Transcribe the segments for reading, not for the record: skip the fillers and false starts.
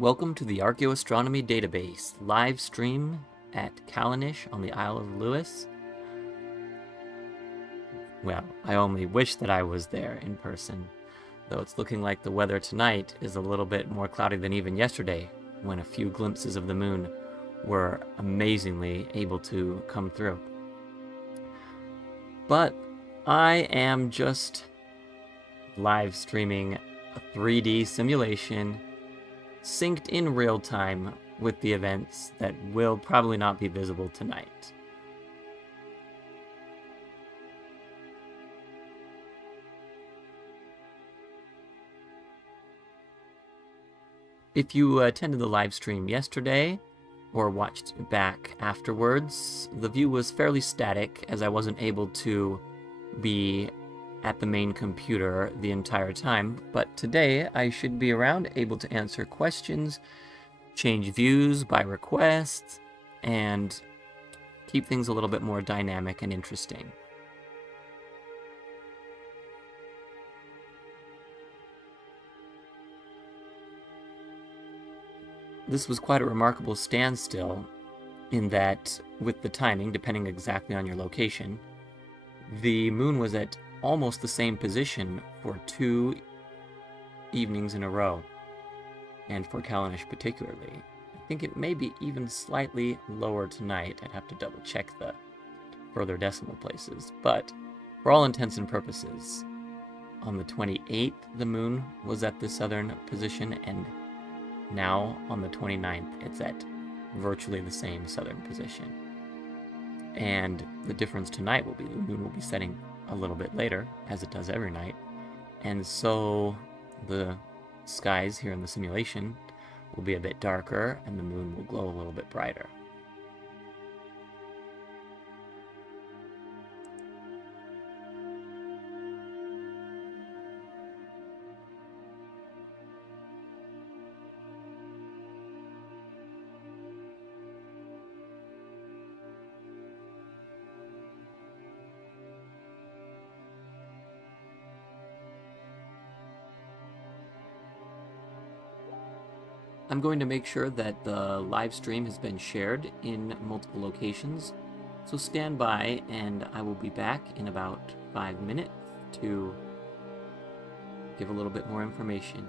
Welcome to the Archaeoastronomy database, live stream at Callanish on the Isle of Lewis. Well, I only wish that I was there in person, though it's looking like the weather tonight is a little bit more cloudy than even yesterday, when a few glimpses of the moon were amazingly able to come through. But I am just live streaming a 3D simulation synced in real time with the events that will probably not be visible tonight. If you attended the live stream yesterday or watched it back afterwards, the view was fairly static as I wasn't able to be at the main computer the entire time, but today I should be around, able to answer questions, change views by request, and keep things a little bit more dynamic and interesting. This was quite a remarkable standstill in that, with the timing, depending exactly on your location, the moon was at almost the same position for 2 evenings in a row, and for Callanish particularly. I think it may be even slightly lower tonight. I'd have to double check the further decimal places, but for all intents and purposes, on the 28th the moon was at the southern position, and now on the 29th it's at virtually the same southern position. And the difference tonight will be the moon will be setting a little bit later, as it does every night, and so the skies here in the simulation will be a bit darker and the moon will glow a little bit brighter. I'm going to make sure that the live stream has been shared in multiple locations, so stand by and I will be back in about 5 minutes to give a little bit more information.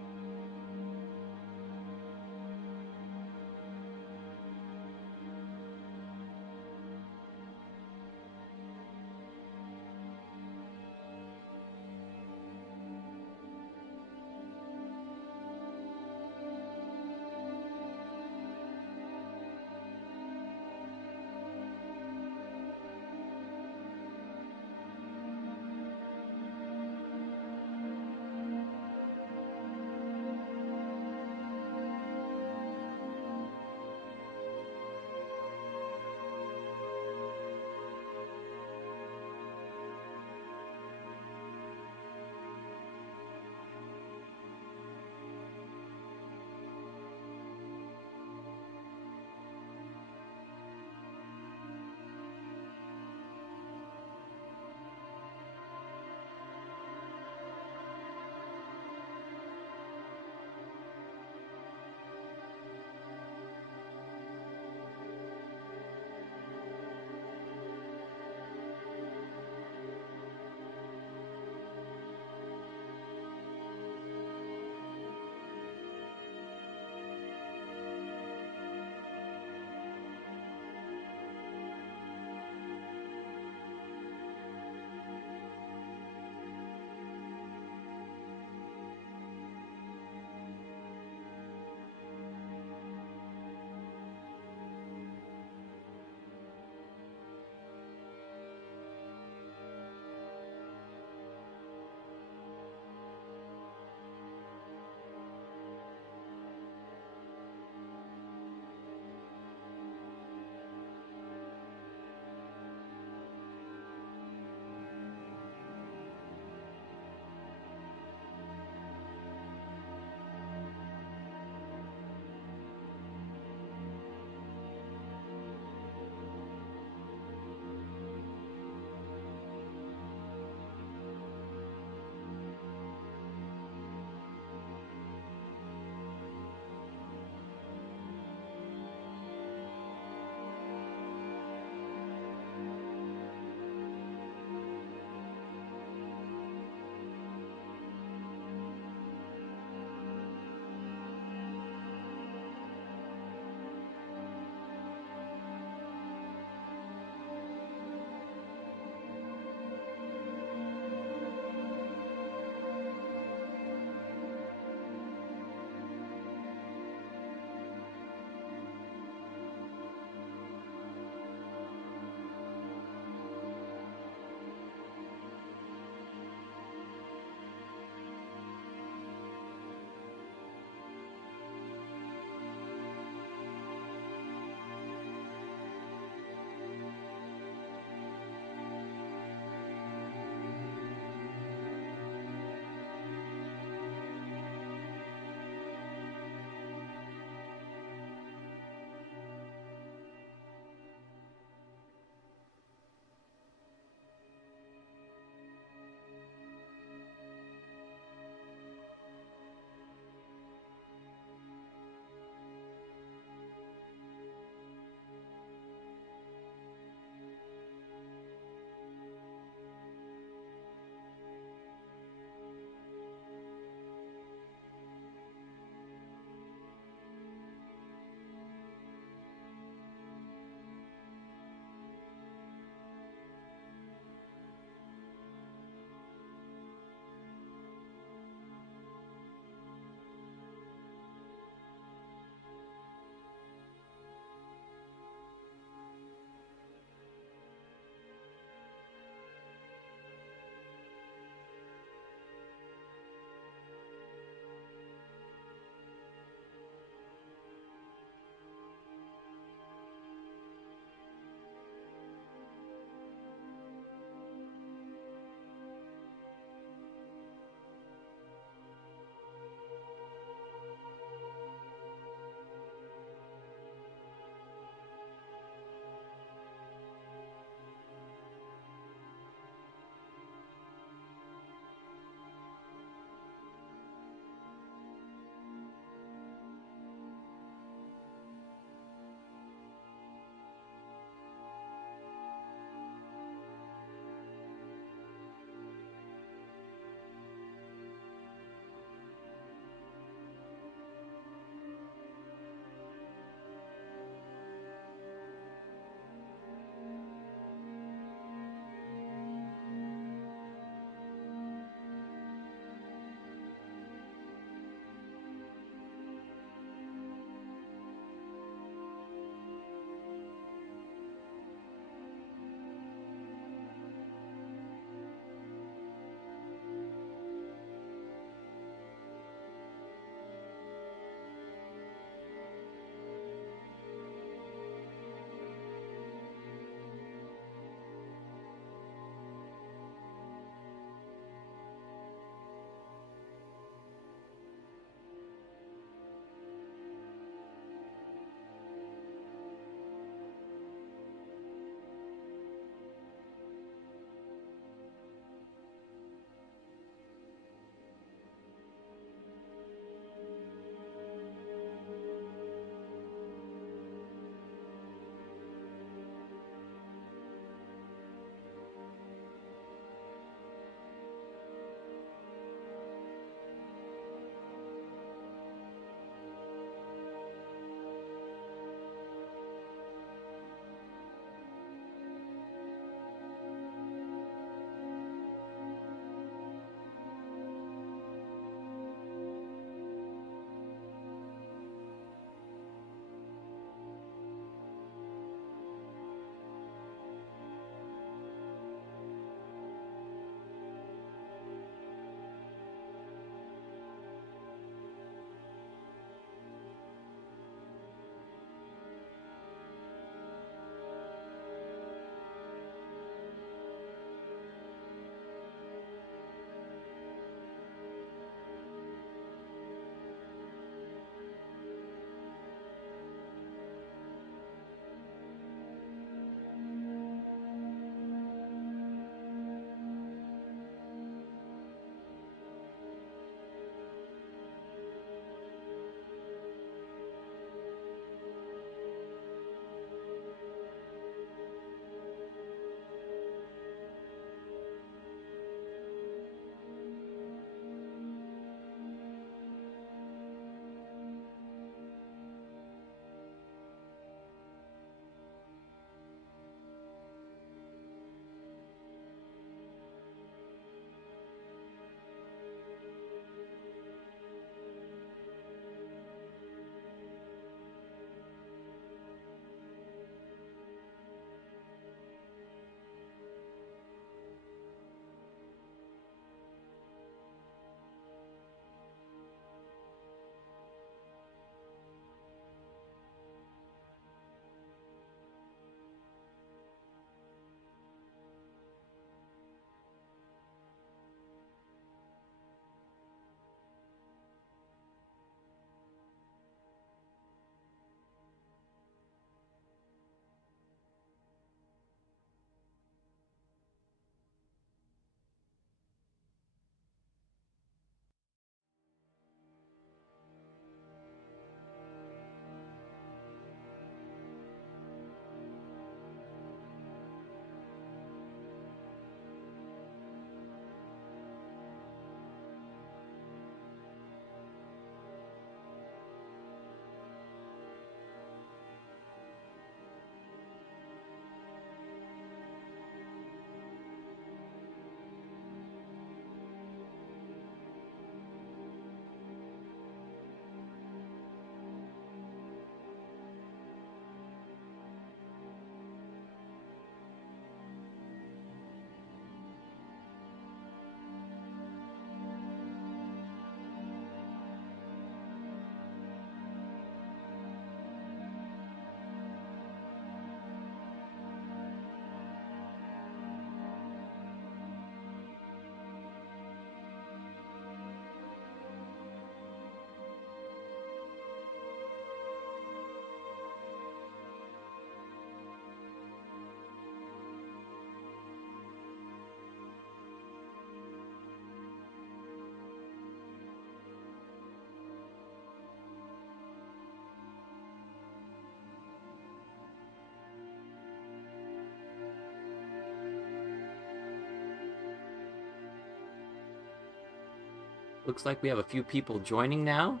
Looks like we have a few people joining now.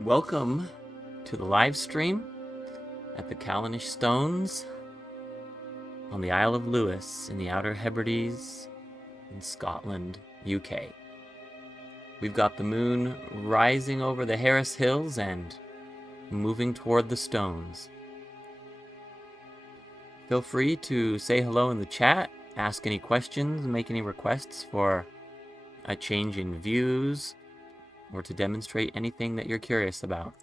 Welcome to the live stream at the Callanish Stones on the Isle of Lewis in the Outer Hebrides in Scotland, UK. We've got the moon rising over the Harris Hills and moving toward the stones. Feel free to say hello in the chat, ask any questions, make any requests for a change in views, or to demonstrate anything that you're curious about.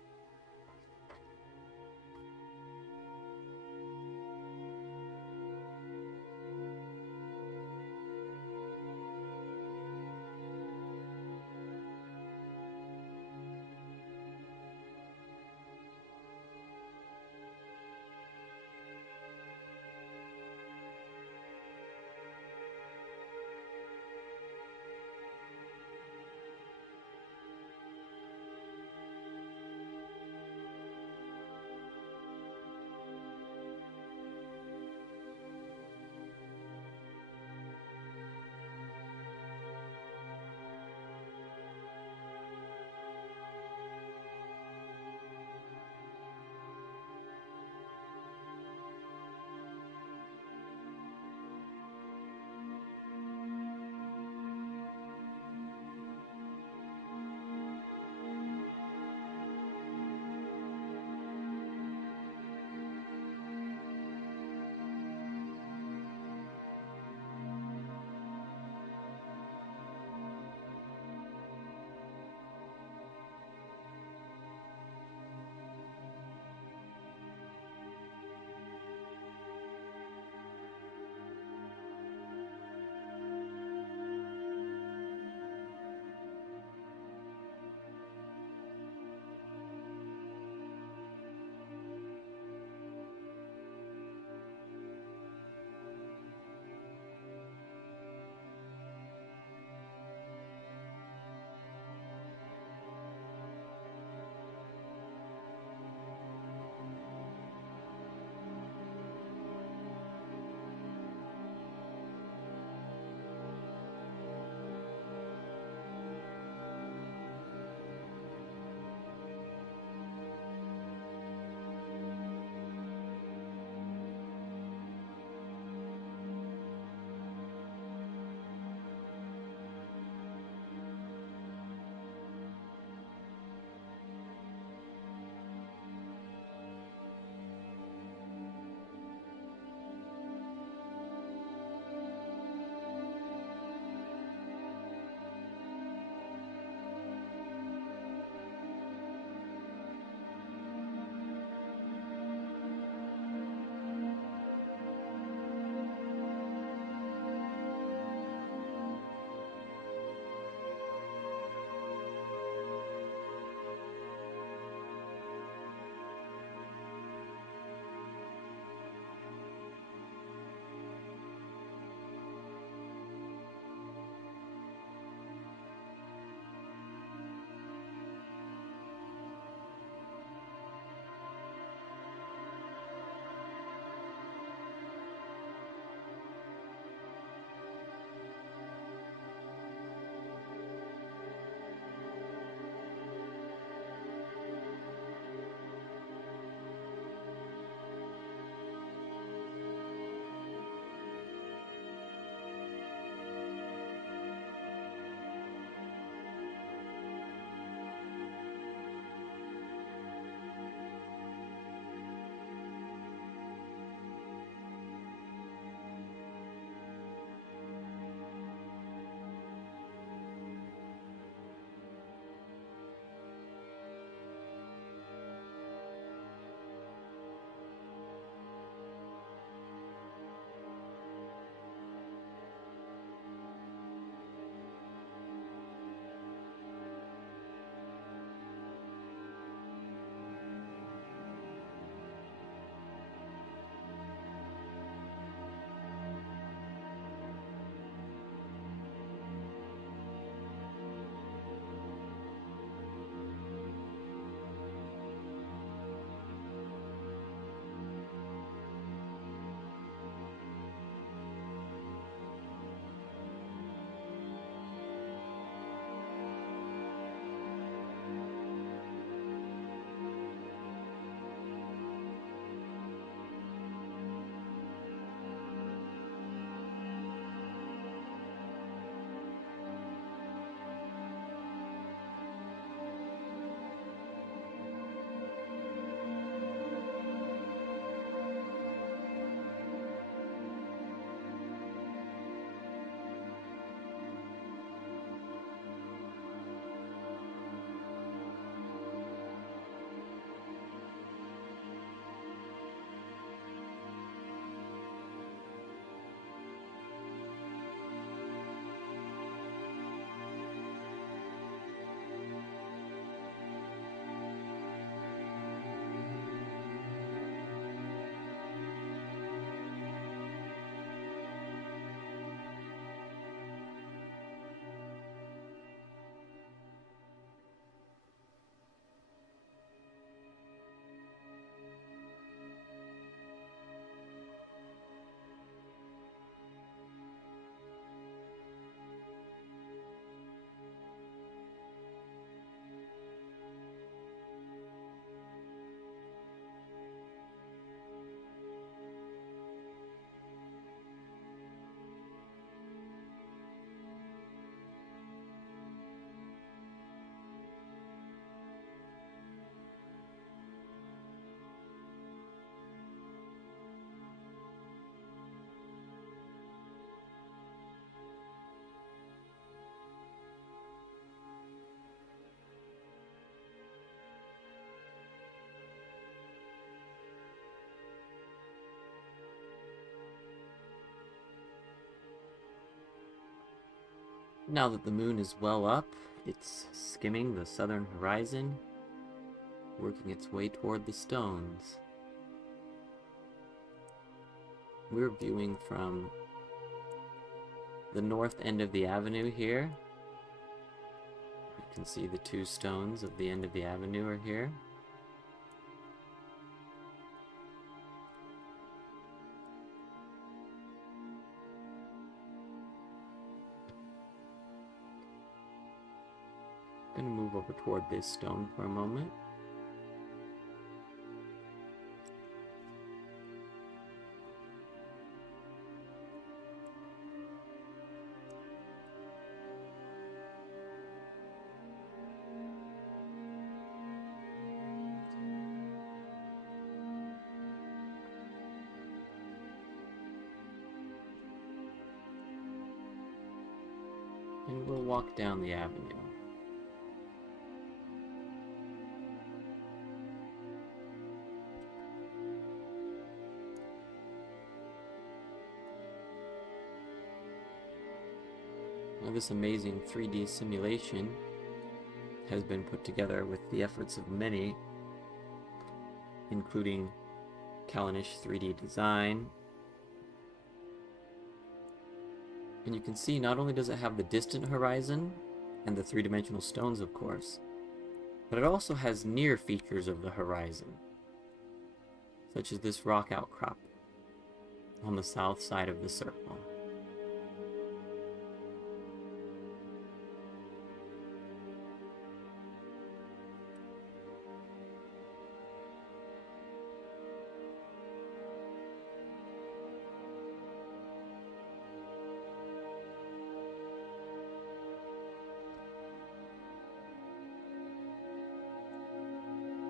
Now that the moon is well up, it's skimming the southern horizon, working its way toward the stones. We're viewing from the north end of the avenue here. You can see the two stones of the end of the avenue are here. I'm going to move over toward this stone for a moment. And we'll walk down the avenue. Now, this amazing 3D simulation has been put together with the efforts of many, including Callanish 3D design. And you can see not only does it have the distant horizon and the three-dimensional stones, of course, but it also has near features of the horizon, such as this rock outcrop on the south side of the circle.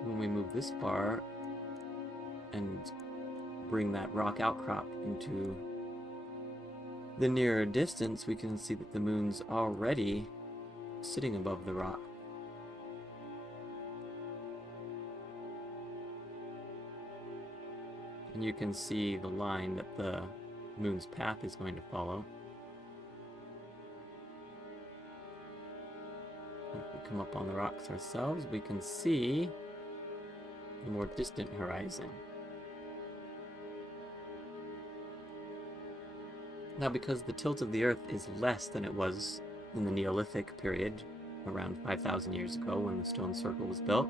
When we move this far and bring that rock outcrop into the nearer distance, we can see that the moon's already sitting above the rock. And you can see the line that the moon's path is going to follow. If we come up on the rocks ourselves, we can see the more distant horizon. Now, because the tilt of the Earth is less than it was in the Neolithic period, around 5,000 years ago when the stone circle was built,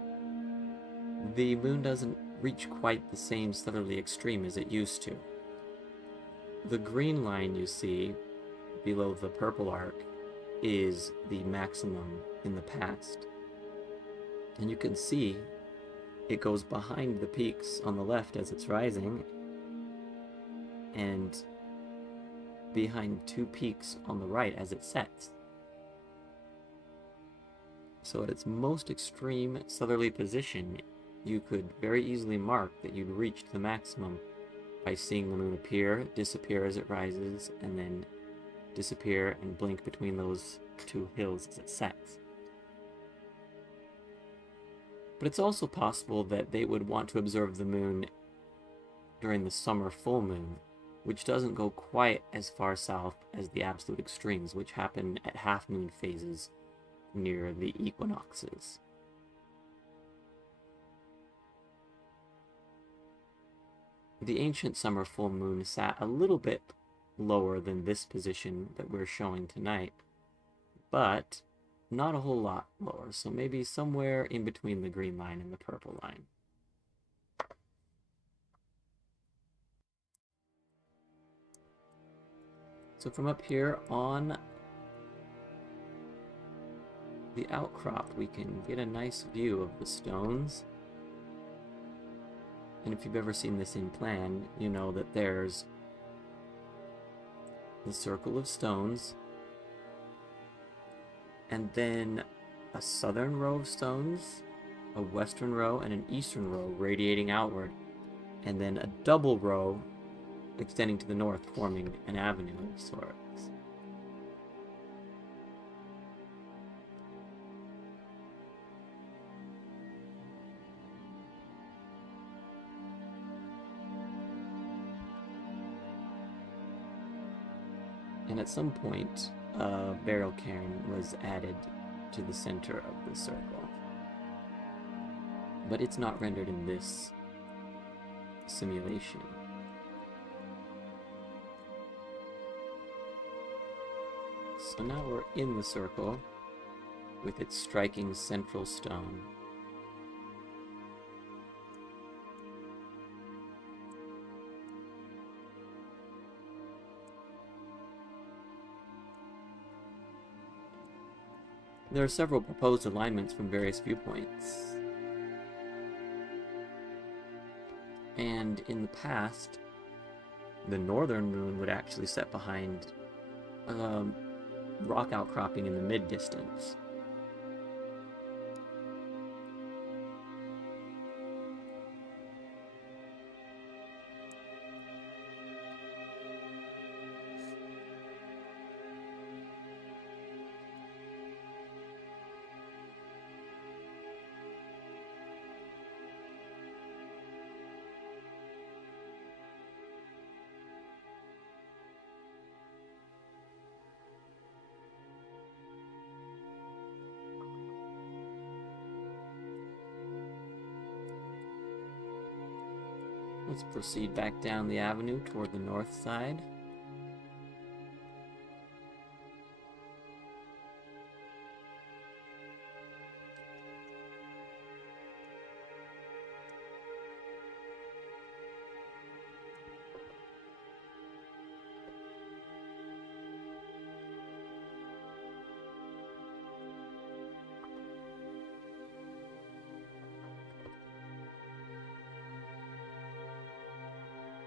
the moon doesn't reach quite the same southerly extreme as it used to. The green line you see below the purple arc is the maximum in the past. And you can see it goes behind the peaks on the left as it's rising, and behind two peaks on the right as it sets. So at its most extreme southerly position, you could very easily mark that you'd reached the maximum by seeing the moon appear, disappear as it rises, and then disappear and blink between those two hills as it sets. But it's also possible that they would want to observe the moon during the summer full moon, which doesn't go quite as far south as the absolute extremes, which happen at half-moon phases near the equinoxes. The ancient summer full moon sat a little bit lower than this position that we're showing tonight, but not a whole lot lower, so maybe somewhere in between the green line and the purple line. So from up here on the outcrop, we can get a nice view of the stones. And if you've ever seen this in plan, you know that there's the circle of stones, and then a southern row of stones, a western row, and an eastern row radiating outward, and then a double row extending to the north, forming an avenue of sorts. And at some point, a burial cairn was added to the center of the circle. But it's not rendered in this simulation. So now we're in the circle with its striking central stone. There are several proposed alignments from various viewpoints. And in the past, the northern moon would actually set behind rock outcropping in the mid-distance. Let's proceed back down the avenue toward the north side.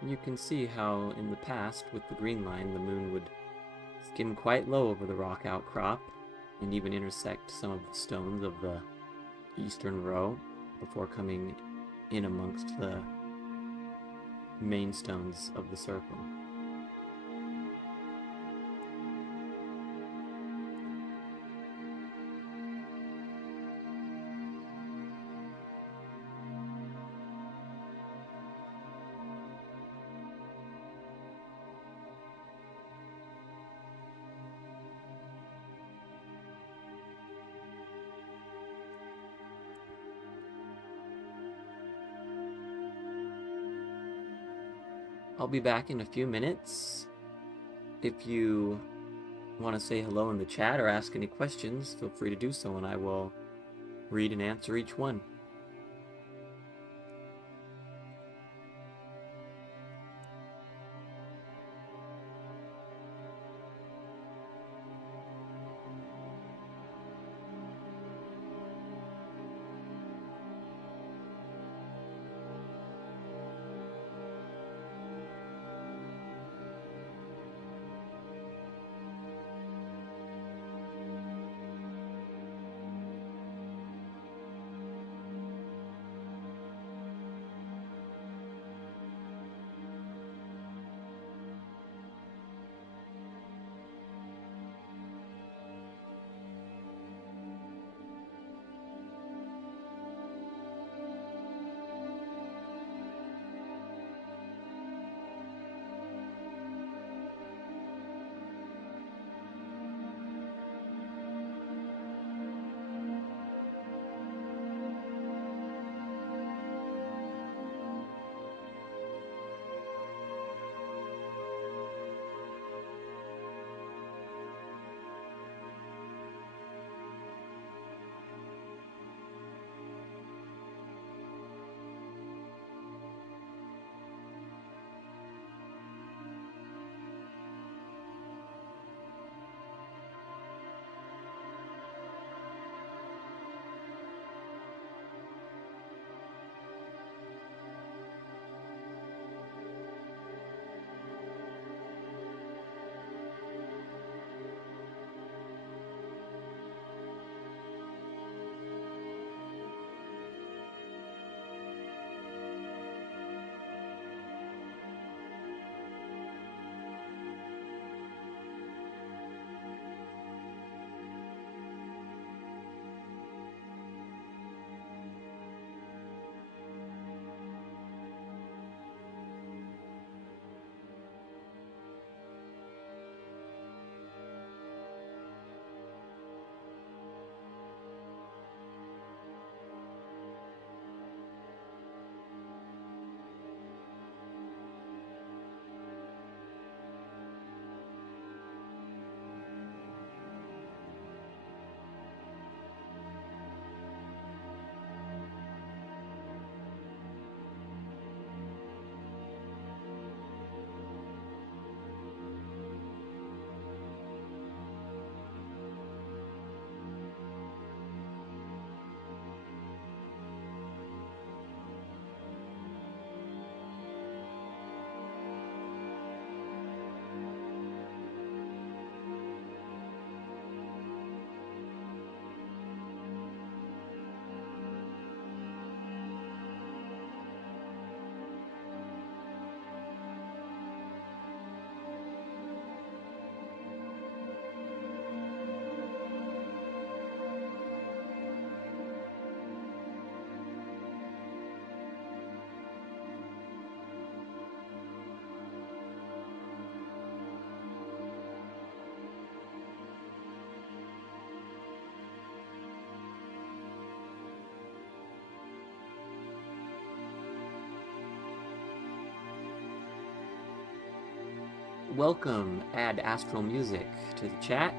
You can see how in the past, with the green line, the moon would skim quite low over the rock outcrop and even intersect some of the stones of the eastern row before coming in amongst the main stones of the circle. I'll be back in a few minutes. If you want to say hello in the chat or ask any questions, feel free to do so, and I will read and answer each one. welcome. Add astral music to the chat.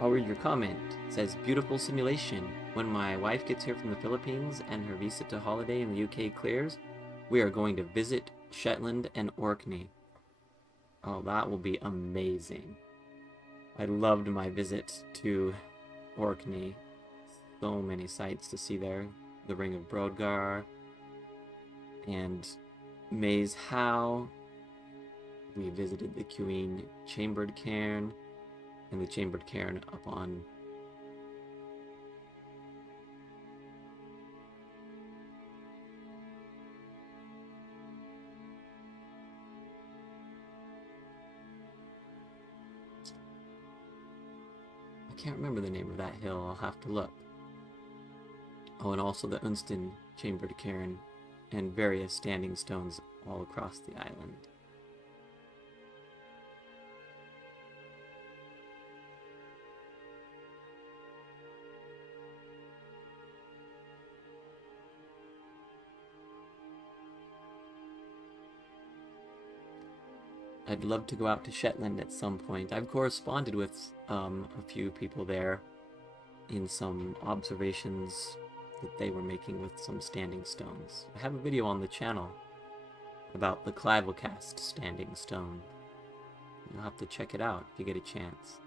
I'll read your comment. It says, beautiful simulation. When my wife gets here from the Philippines and her visa to holiday in the UK clears, we are going to visit Shetland and Orkney. Oh, that will be amazing. I loved my visit to Orkney. So many sights to see there. The Ring of Brodgar and Maze How. We visited the Queen Chambered Cairn and the Chambered Cairn up on I can't remember the name of that hill. I'll have to look. Oh, and also the Unston Chambered Cairn and various standing stones all across the island. I'd love to go out to Shetland at some point. I've corresponded with a few people there in some observations that they were making with some standing stones. I have a video on the channel about the Clavelcast standing stone. You'll have to check it out if you get a chance.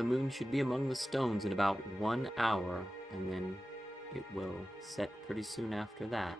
the moon should be among the stones in about 1 hour, and then it will set pretty soon after that.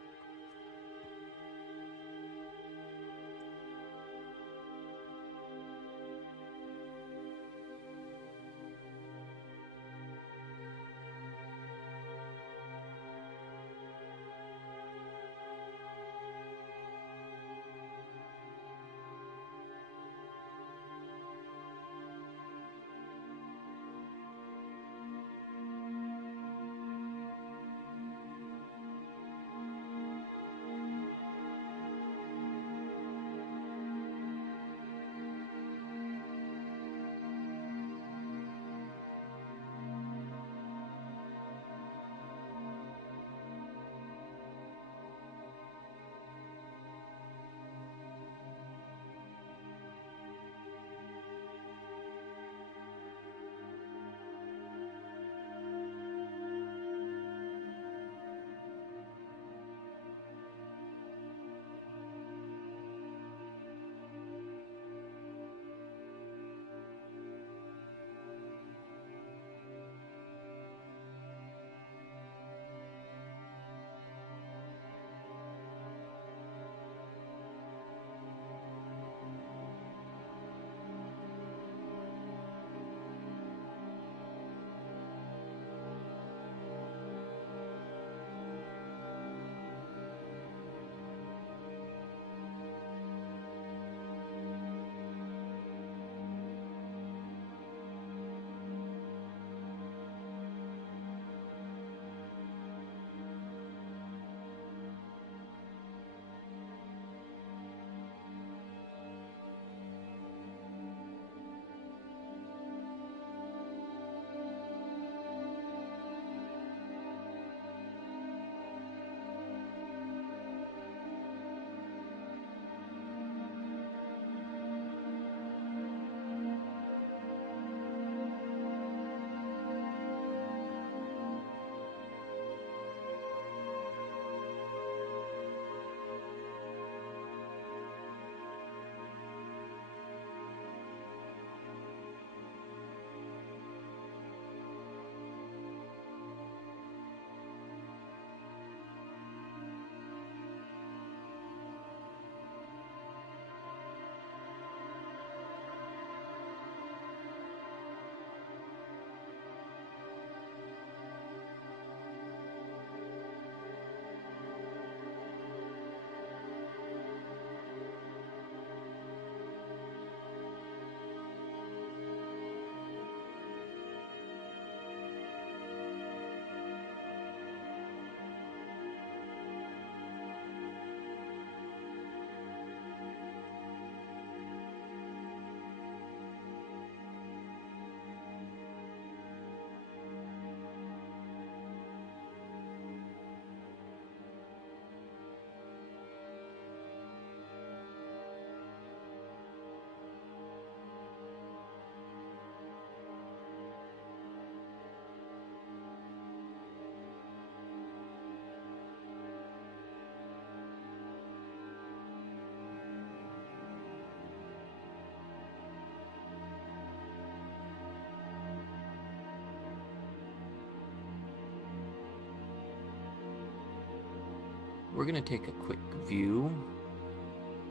We're going to take a quick view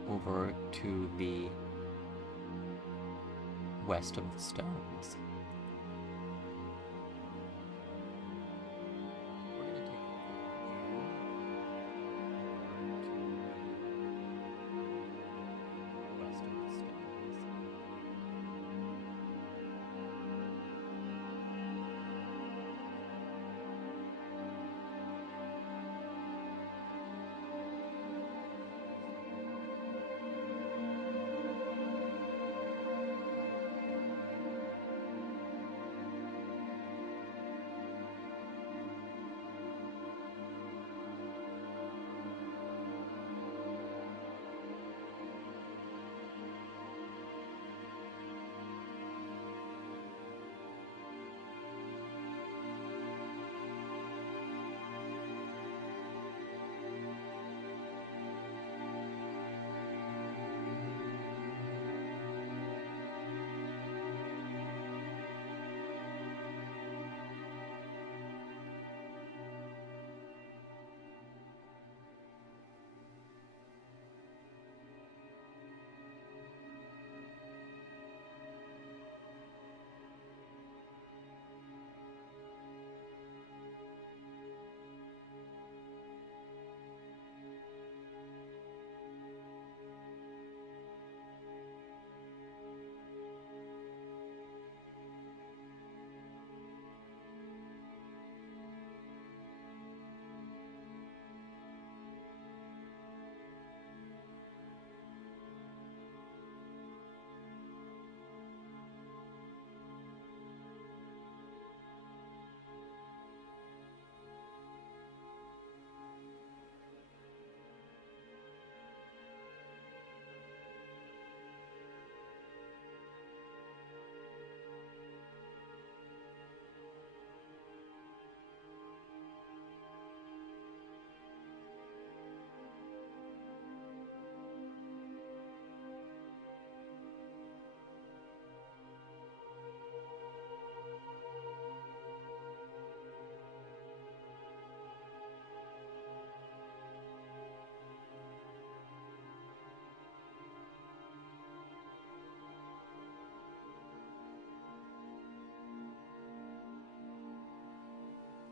over to the west of the stones. We're going to take a quick view over to the west of the stones.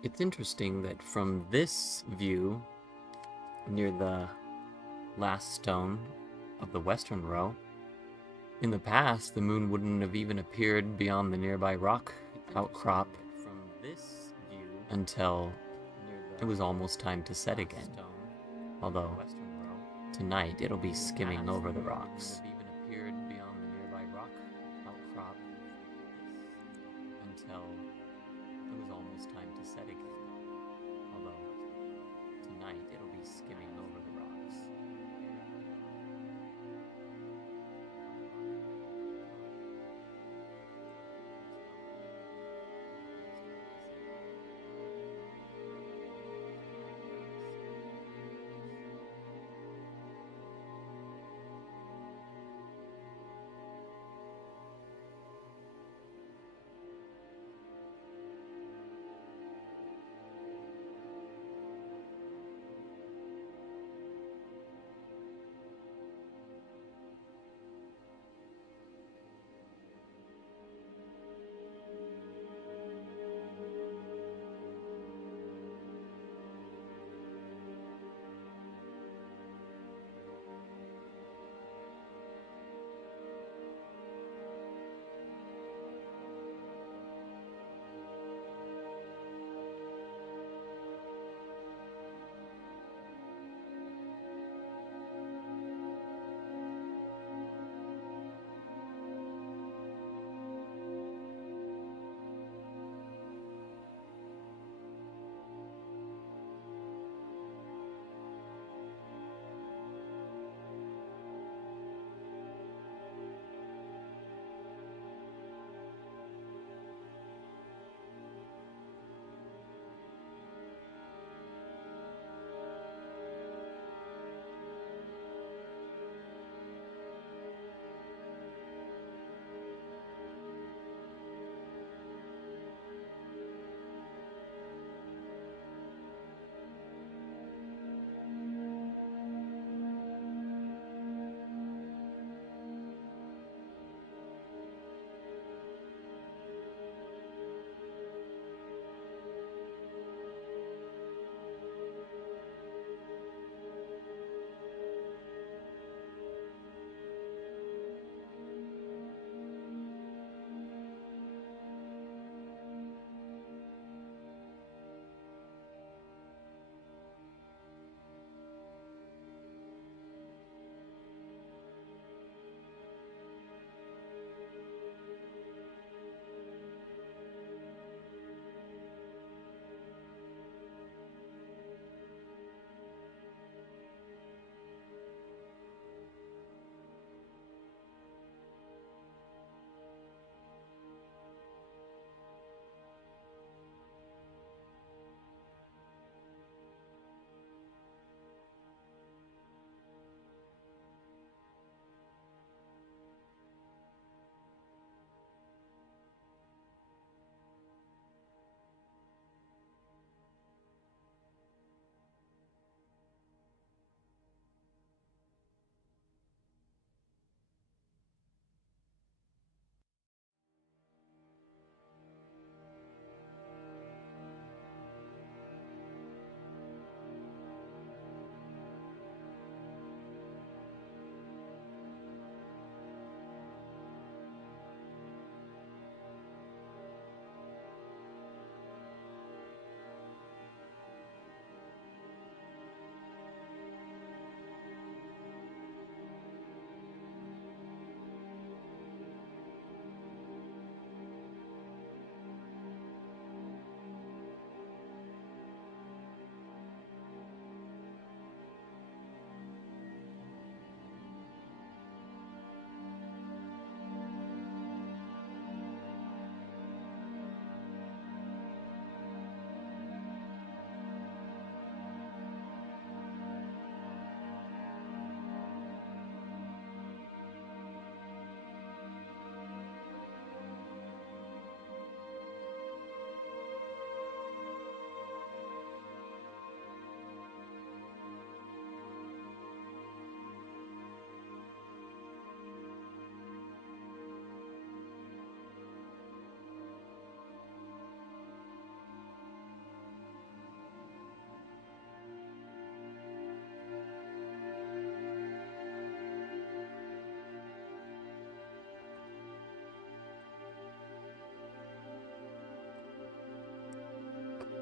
It's interesting that from this view, near the last stone of the western row, in the past the moon wouldn't have even appeared beyond the nearby rock outcrop from this view until it was almost time to set again. Although tonight it'll be skimming over the rocks. Until it was almost time to set again. Although tonight it'll be skimming over the rocks.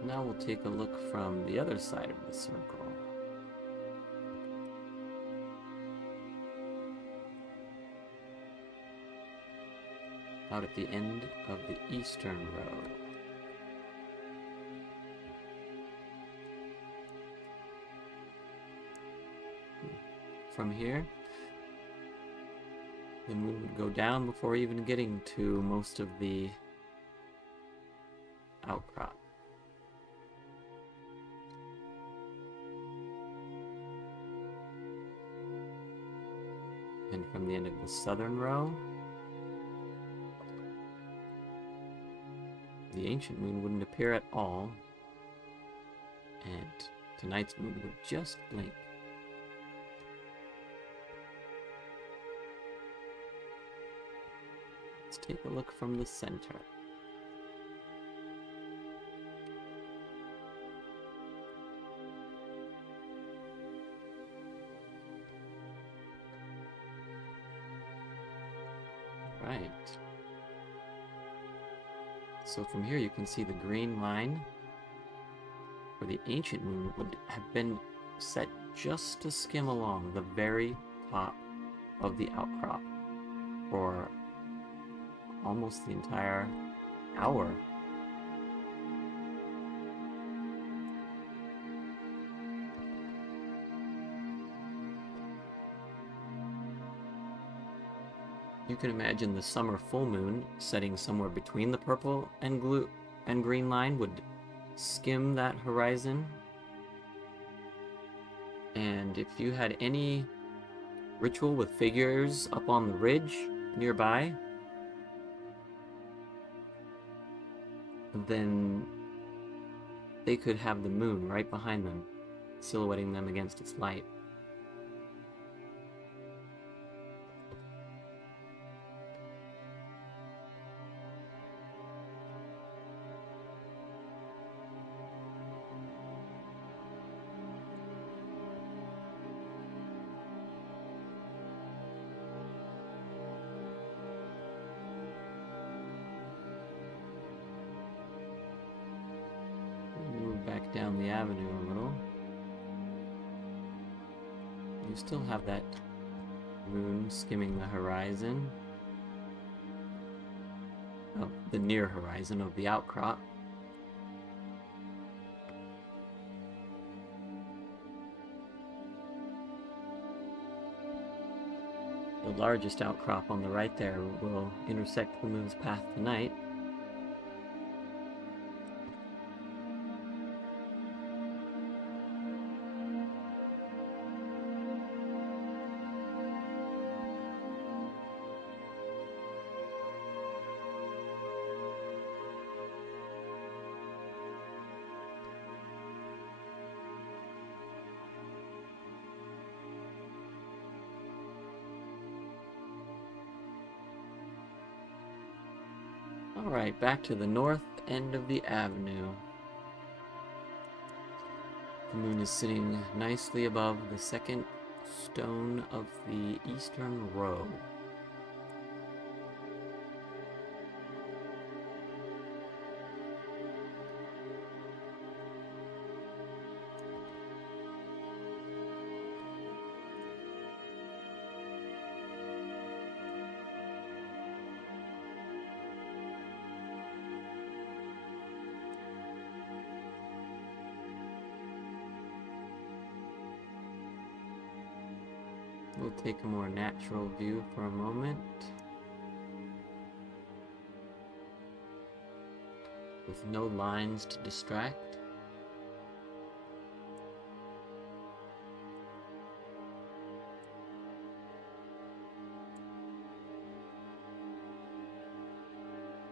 Now we'll take a look from the other side of the circle. Out at the end of the eastern row. From here, the moon would go down before even getting to most of the outcrop. And from the end of the southern row, the ancient moon wouldn't appear at all, and tonight's moon would just blink. Let's take a look from the center. Right. So from here you can see the green line where the ancient moon would have been set just to skim along the very top of the outcrop for almost the entire hour. You can imagine the summer full moon setting somewhere between the purple and green line would skim that horizon. And if you had any ritual with figures up on the ridge nearby, then they could have the moon right behind them, silhouetting them against its light. Back down the avenue a little. You still have that moon skimming the horizon. Oh, the near horizon of the outcrop. The largest outcrop on the right there will intersect the moon's path tonight. Alright, back to the north end of the avenue. The moon is sitting nicely above the second stone of the eastern row. We'll take a more natural view for a moment, with no lines to distract.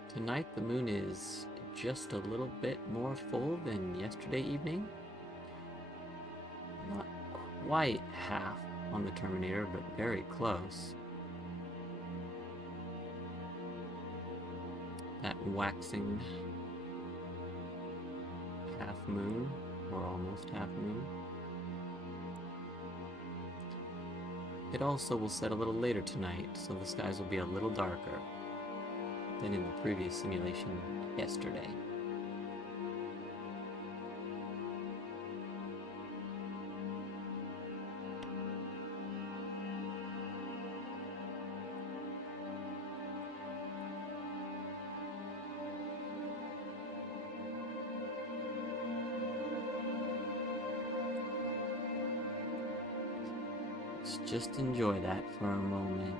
Tonight the moon is just a little bit more full than yesterday evening. Not quite half on the Terminator, but very close. That waxing half moon, or almost half moon. It also will set a little later tonight, so the skies will be a little darker than in the previous simulation yesterday. Let's just enjoy that for a moment.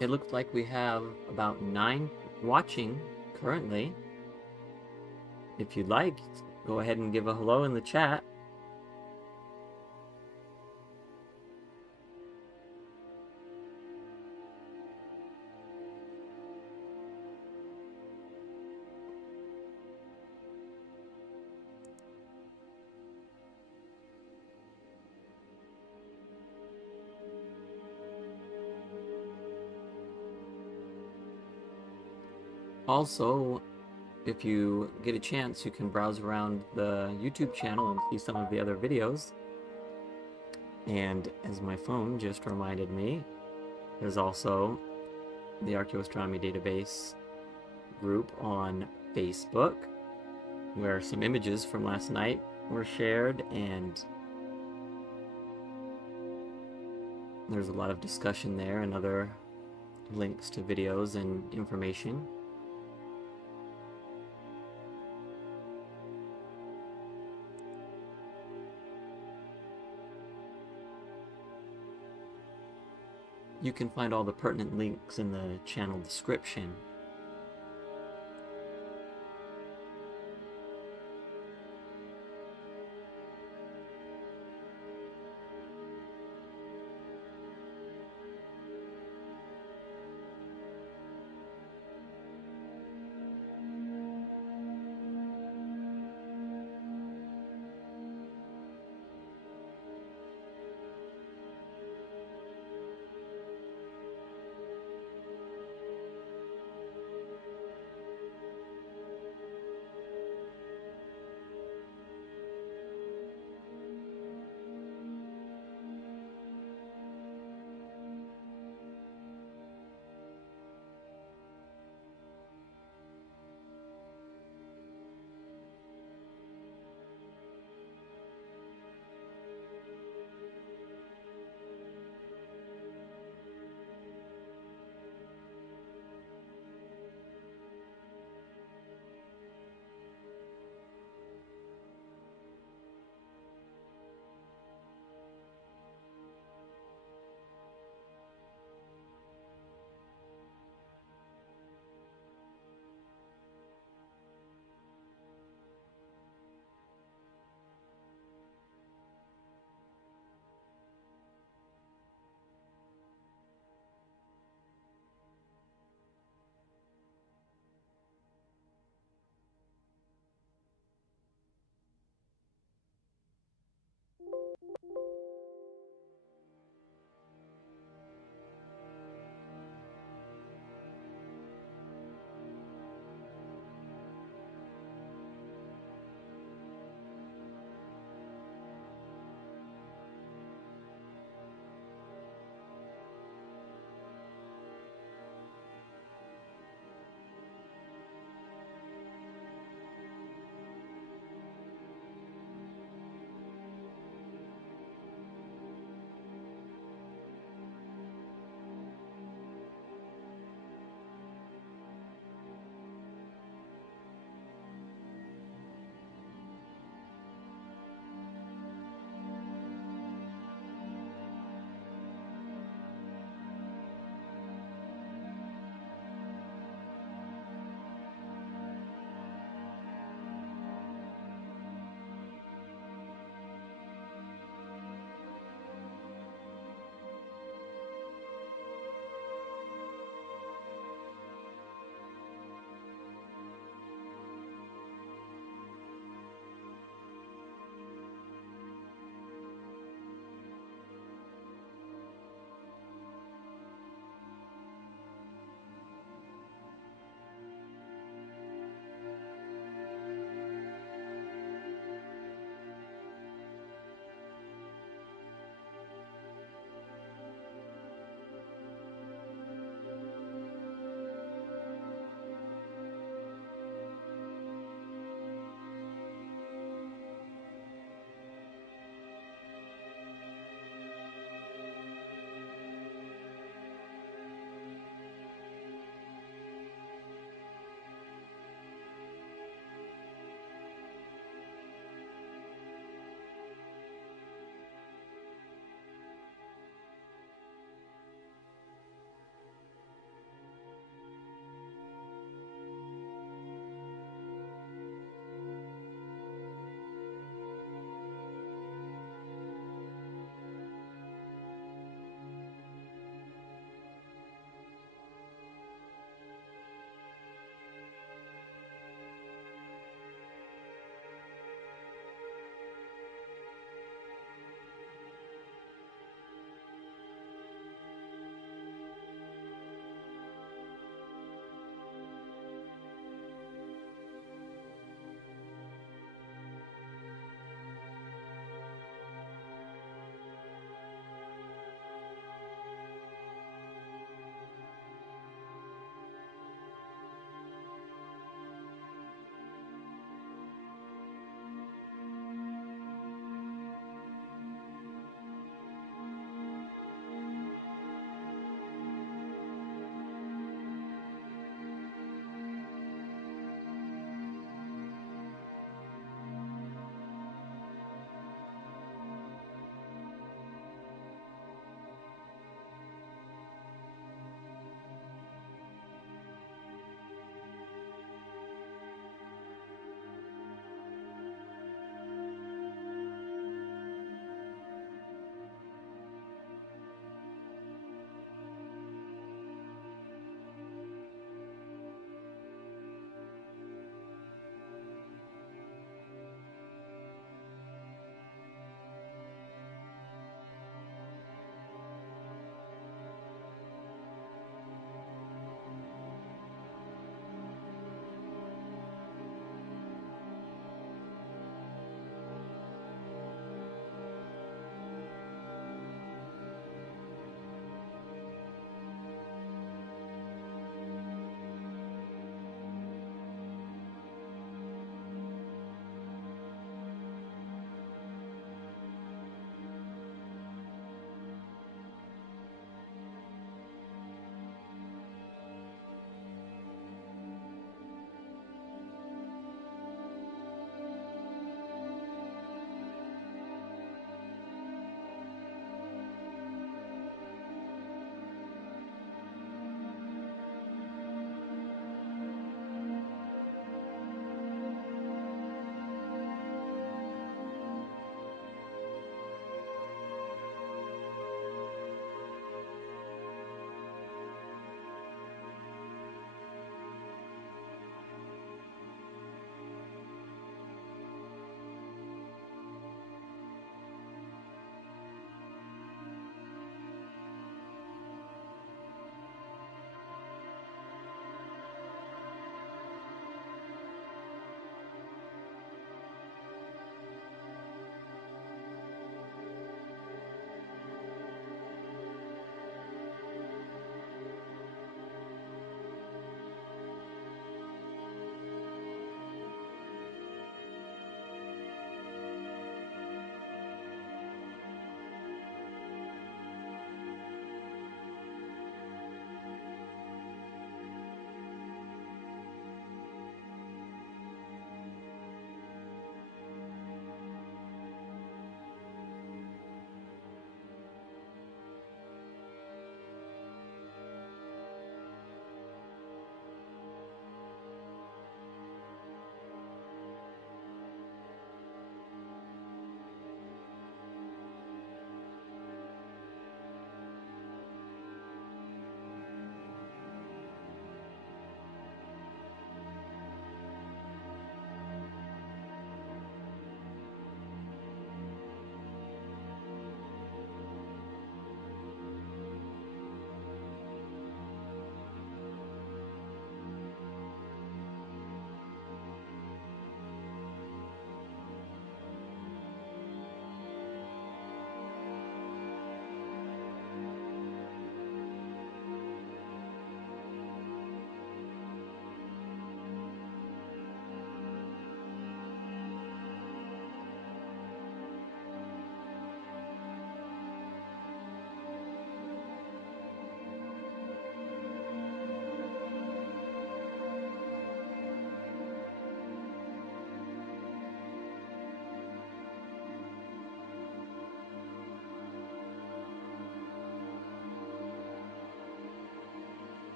It looks like we have about 9 watching currently. If you'd like, go ahead and give a hello in the chat. Also, if you get a chance, you can browse around the YouTube channel and see some of the other videos. And as my phone just reminded me, there's also the Archaeoastronomy database group on Facebook, where some images from last night were shared, and there's a lot of discussion there and other links to videos and information. You can find all the pertinent links in the channel description.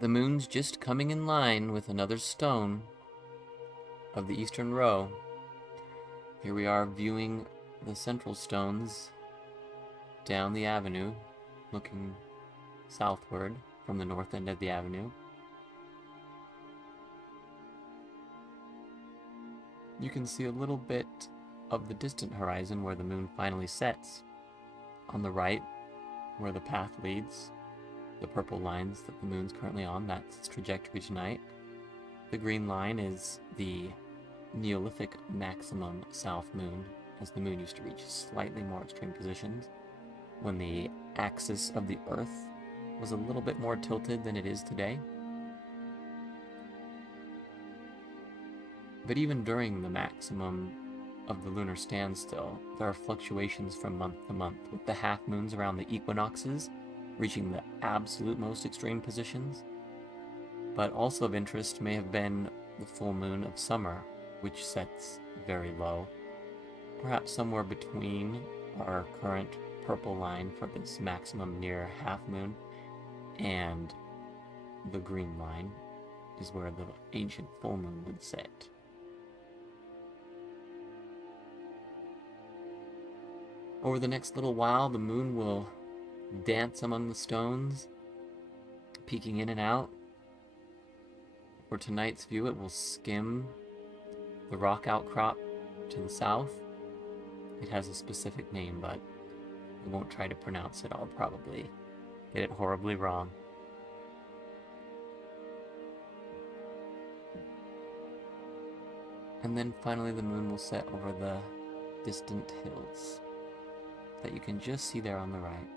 the moon's just coming in line with another stone of the eastern row. Here we are viewing the central stones down the avenue, looking southward from the north end of the avenue. You can see a little bit of the distant horizon where the moon finally sets. On the right, where the path leads, the purple lines that the moon's currently on, that's its trajectory tonight. The green line is the Neolithic maximum south moon, as the moon used to reach slightly more extreme positions when the axis of the Earth was a little bit more tilted than it is today. But even during the maximum of the lunar standstill, there are fluctuations from month to month, with the half moons around the equinoxes reaching the absolute most extreme positions. But also of interest may have been the full moon of summer, which sets very low, perhaps somewhere between our current purple line for this maximum near half moon and the green line is where the ancient full moon would set. Over the next little while, the moon will dance among the stones, peeking in and out. For tonight's view, it will skim the rock outcrop to the south. It has a specific name, but I won't try to pronounce it. I'll probably get it horribly wrong. And then finally the moon will set over the distant hills that you can just see there on the right.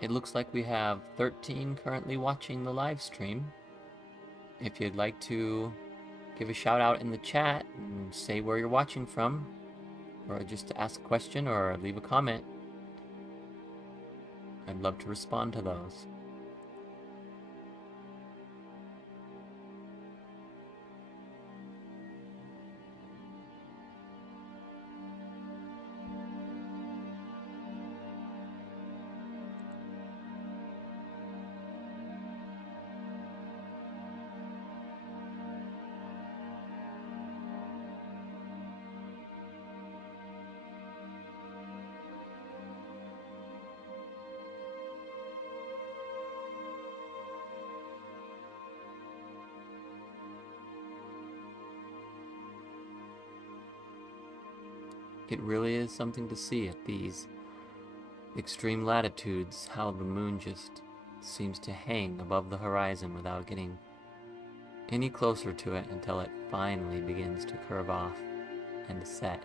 It looks like we have 13 currently watching the live stream. If you'd like to give a shout out in the chat and say where you're watching from, or just to ask a question or leave a comment, I'd love to respond to those. it really is something to see at these extreme latitudes, how the moon just seems to hang above the horizon without getting any closer to it until it finally begins to curve off and set.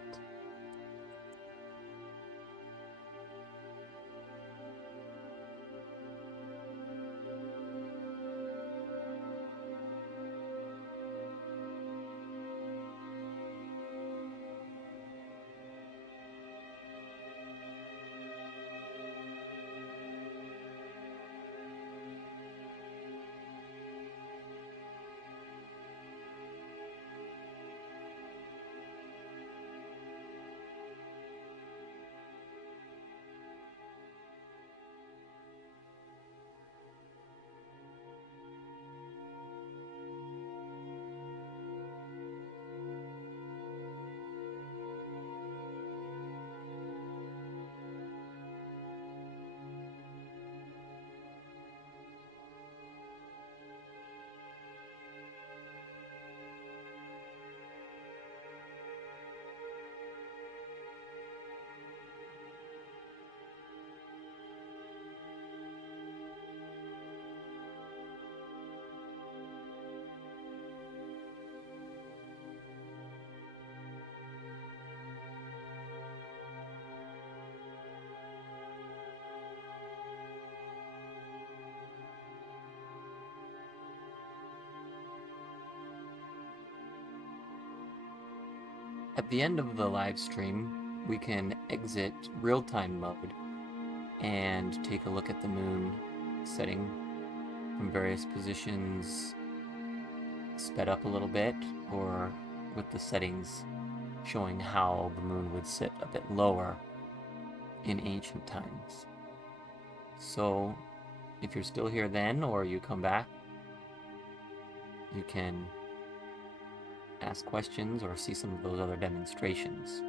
At the end of the live stream, we can exit real-time mode and take a look at the moon setting from various positions, sped up a little bit, or with the settings showing how the moon would sit a bit lower in ancient times. So if you're still here then, or you come back, you can ask questions or see some of those other demonstrations.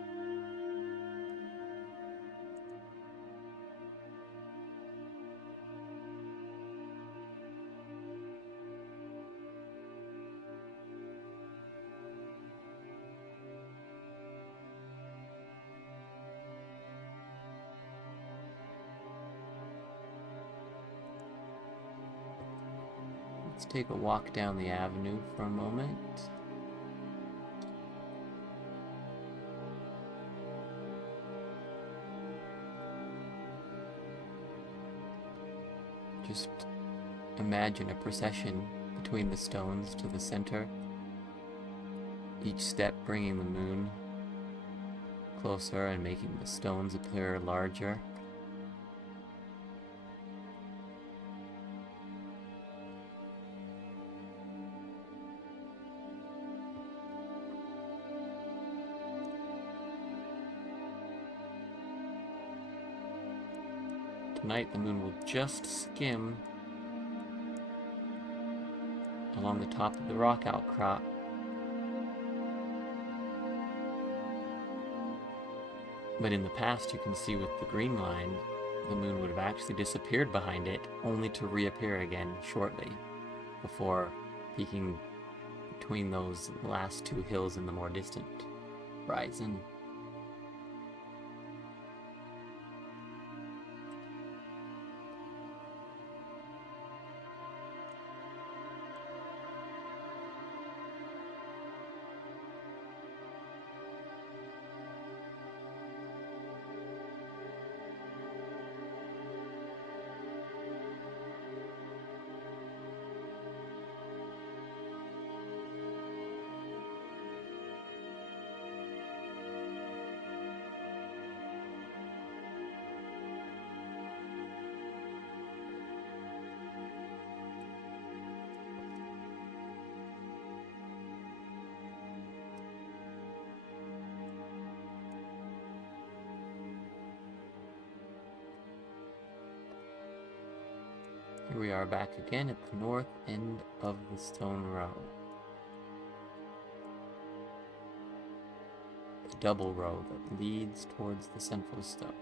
Let's take a walk down the avenue for a moment. Just imagine a procession between the stones to the center, each step bringing the moon closer and making the stones appear larger. Tonight the moon will just skim along the top of the rock outcrop. But in the past, you can see with the green line, the moon would have actually disappeared behind it, only to reappear again shortly before peaking between those last two hills in the more distant horizon. Here we are back again at the north end of the stone row. The double row that leads towards the central stones.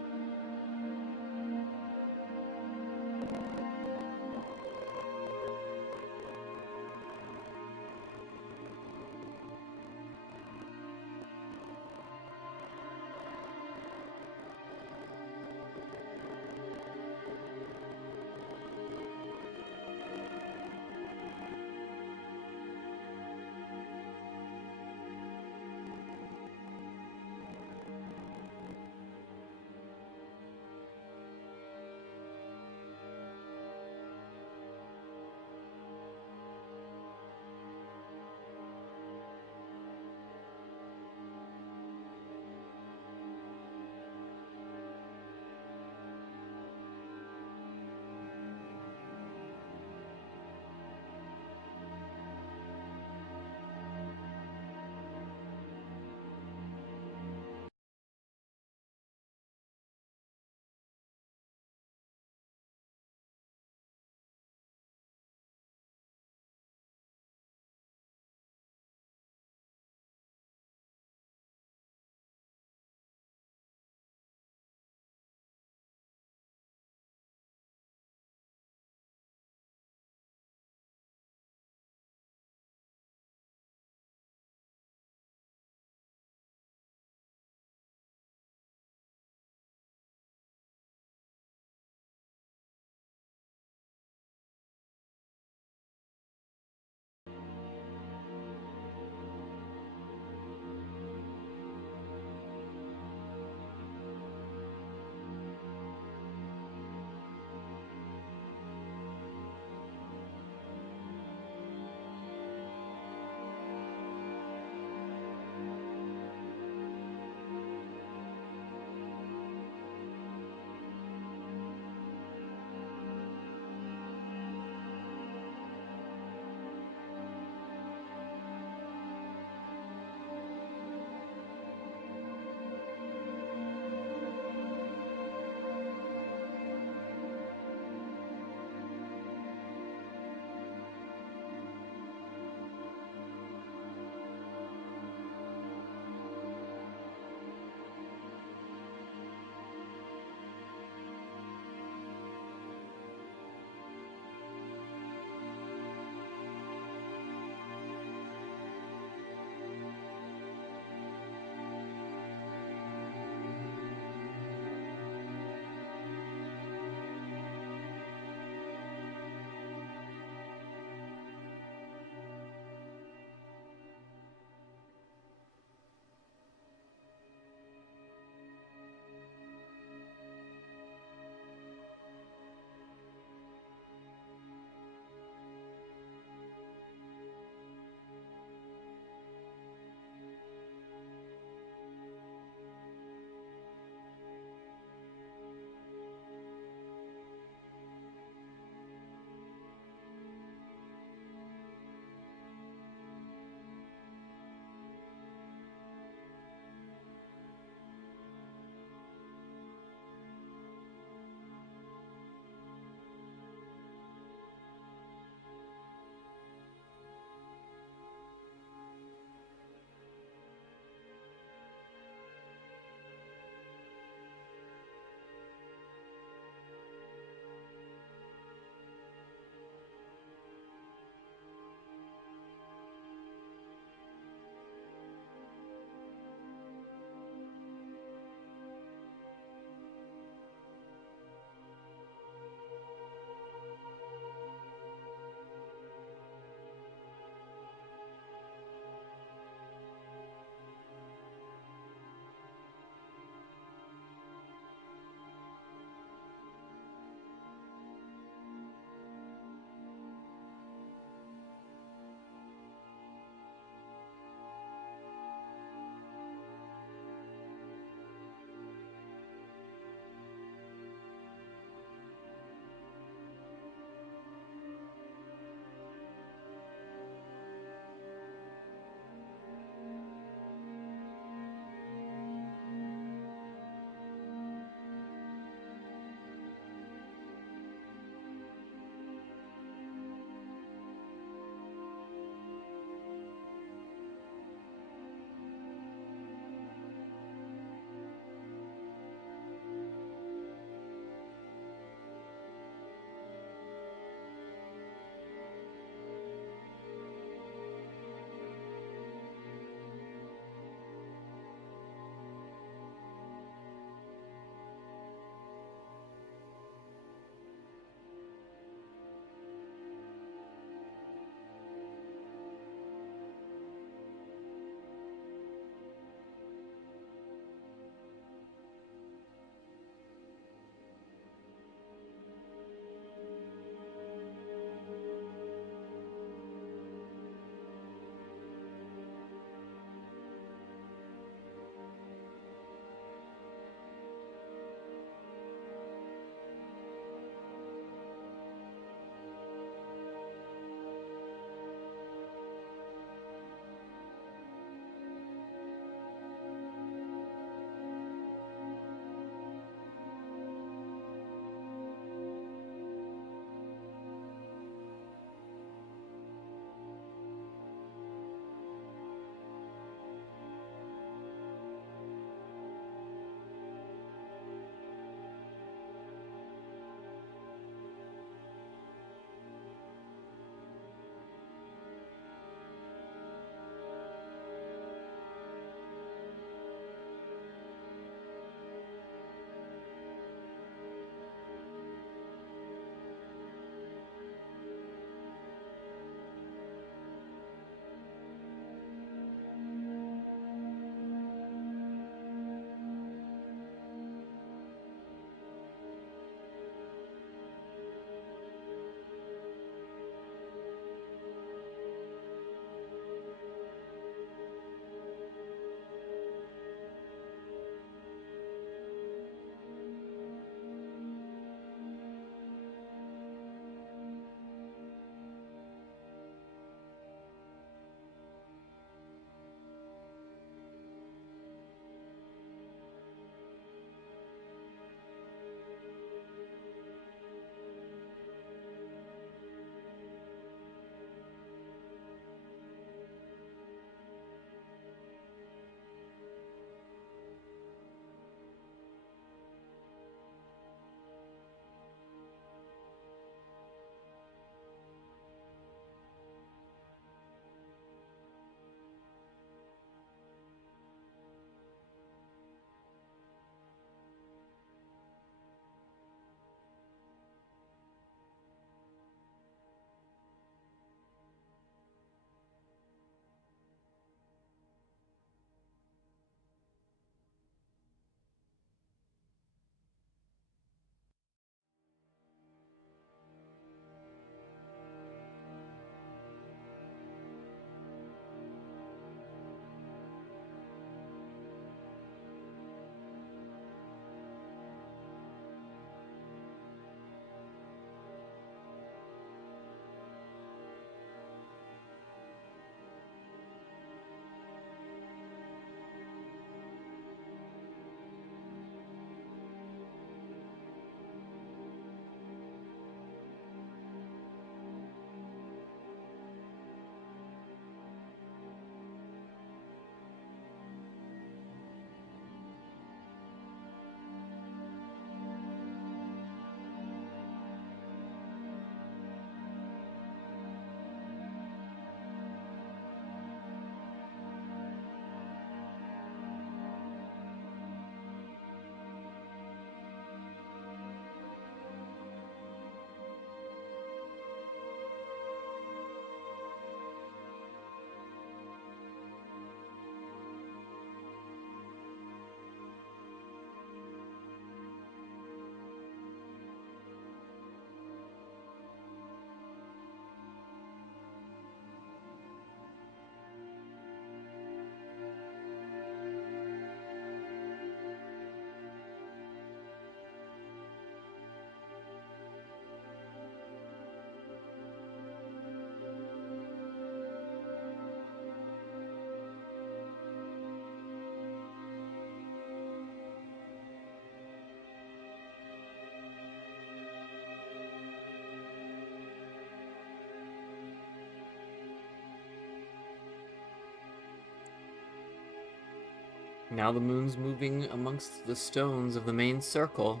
Now the moon's moving amongst the stones of the main circle.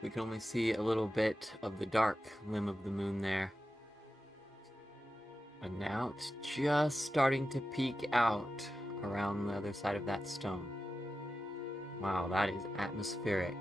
We can only see a little bit of the dark limb of the moon there. And now it's just starting to peek out around the other side of that stone. Wow, that is atmospheric.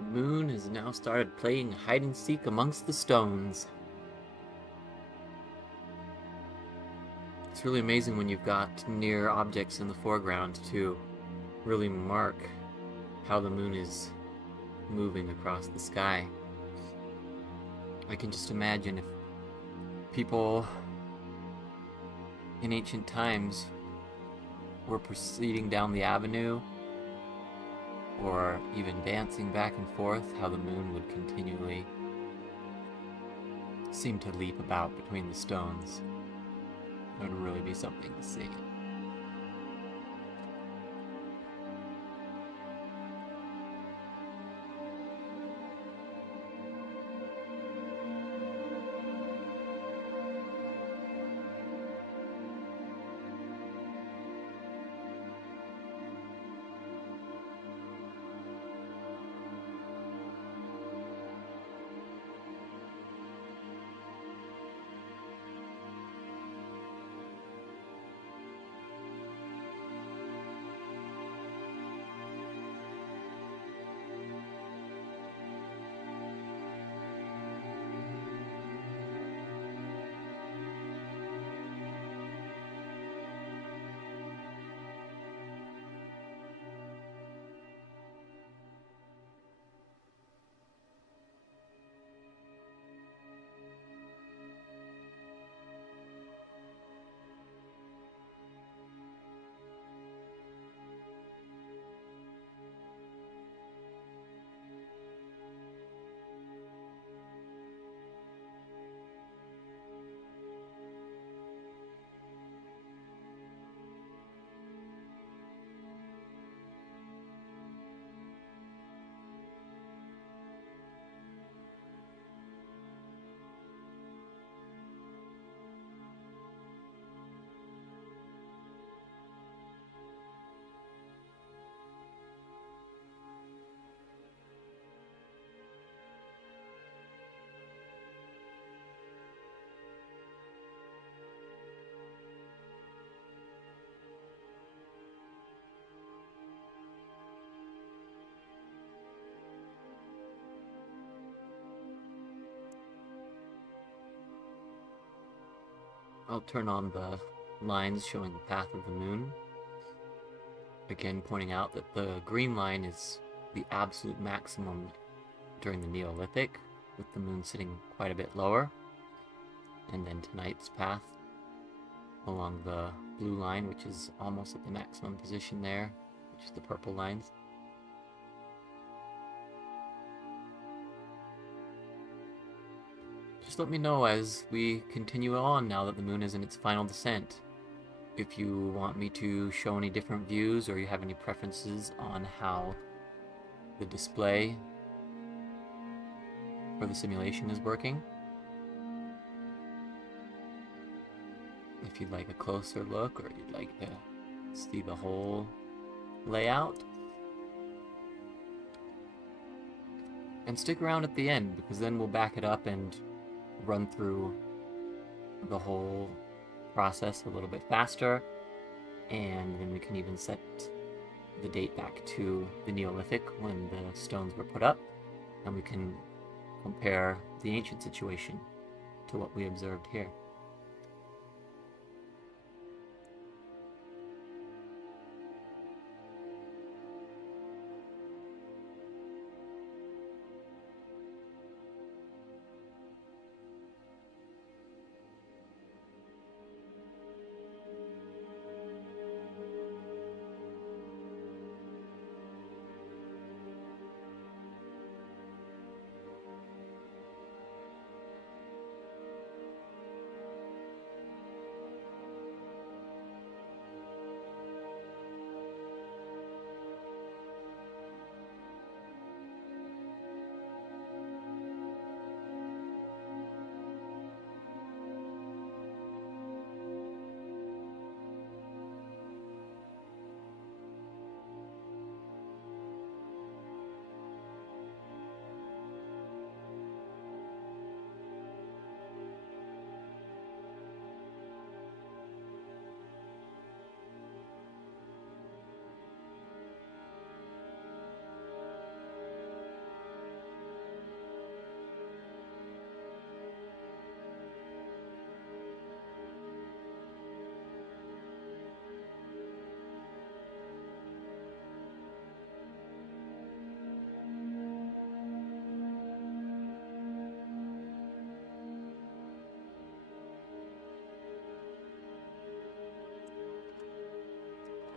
The moon has now started playing hide and seek amongst the stones. It's really amazing when you've got near objects in the foreground to really mark how the moon is moving across the sky. I can just imagine if people in ancient times were proceeding down the avenue or even dancing back and forth, how the moon would continually seem to leap about between the stones. It would really be something to see. I'll turn on the lines showing the path of the moon. Again, pointing out that the green line is the absolute maximum during the Neolithic, with the moon sitting quite a bit lower. And then tonight's path along the blue line, which is almost at the maximum position there, which is the purple lines. Just let me know as we continue on now that the moon is in its final descent. If you want me to show any different views, or you have any preferences on how the display for the simulation is working. If you'd like a closer look, or you'd like to see the whole layout. And stick around at the end, because then we'll back it up and run through the whole process a little bit faster, and then we can even set the date back to the Neolithic when the stones were put up, and we can compare the ancient situation to what we observed here.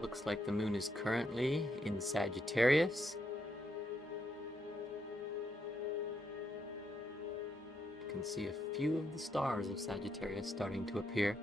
Looks like the moon is currently in Sagittarius. You can see a few of the stars of Sagittarius starting to appear.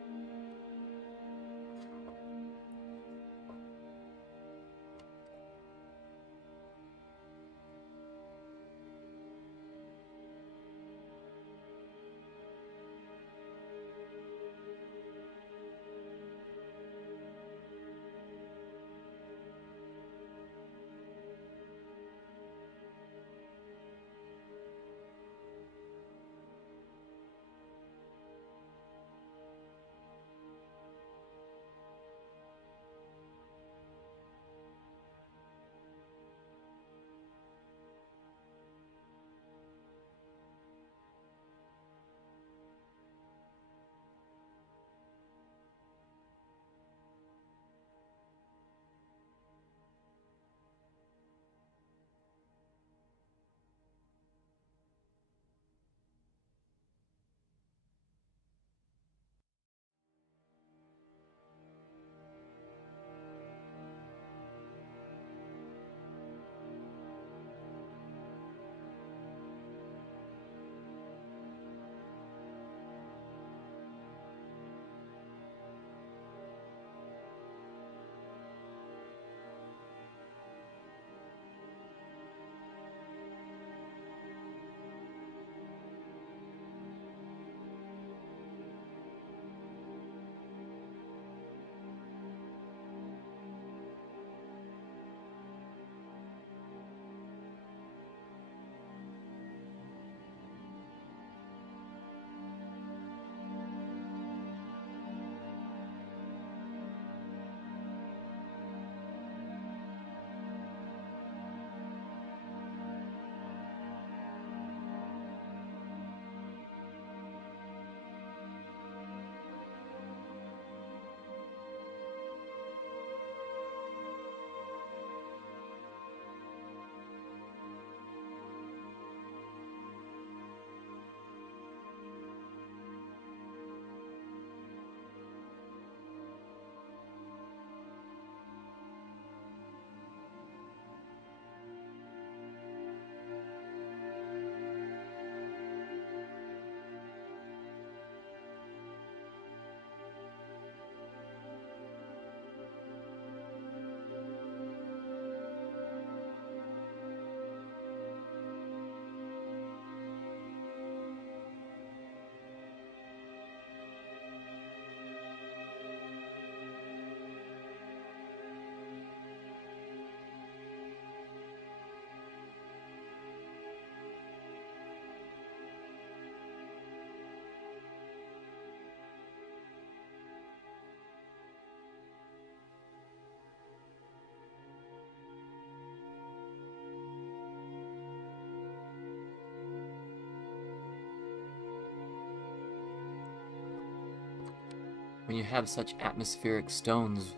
when you have such atmospheric stones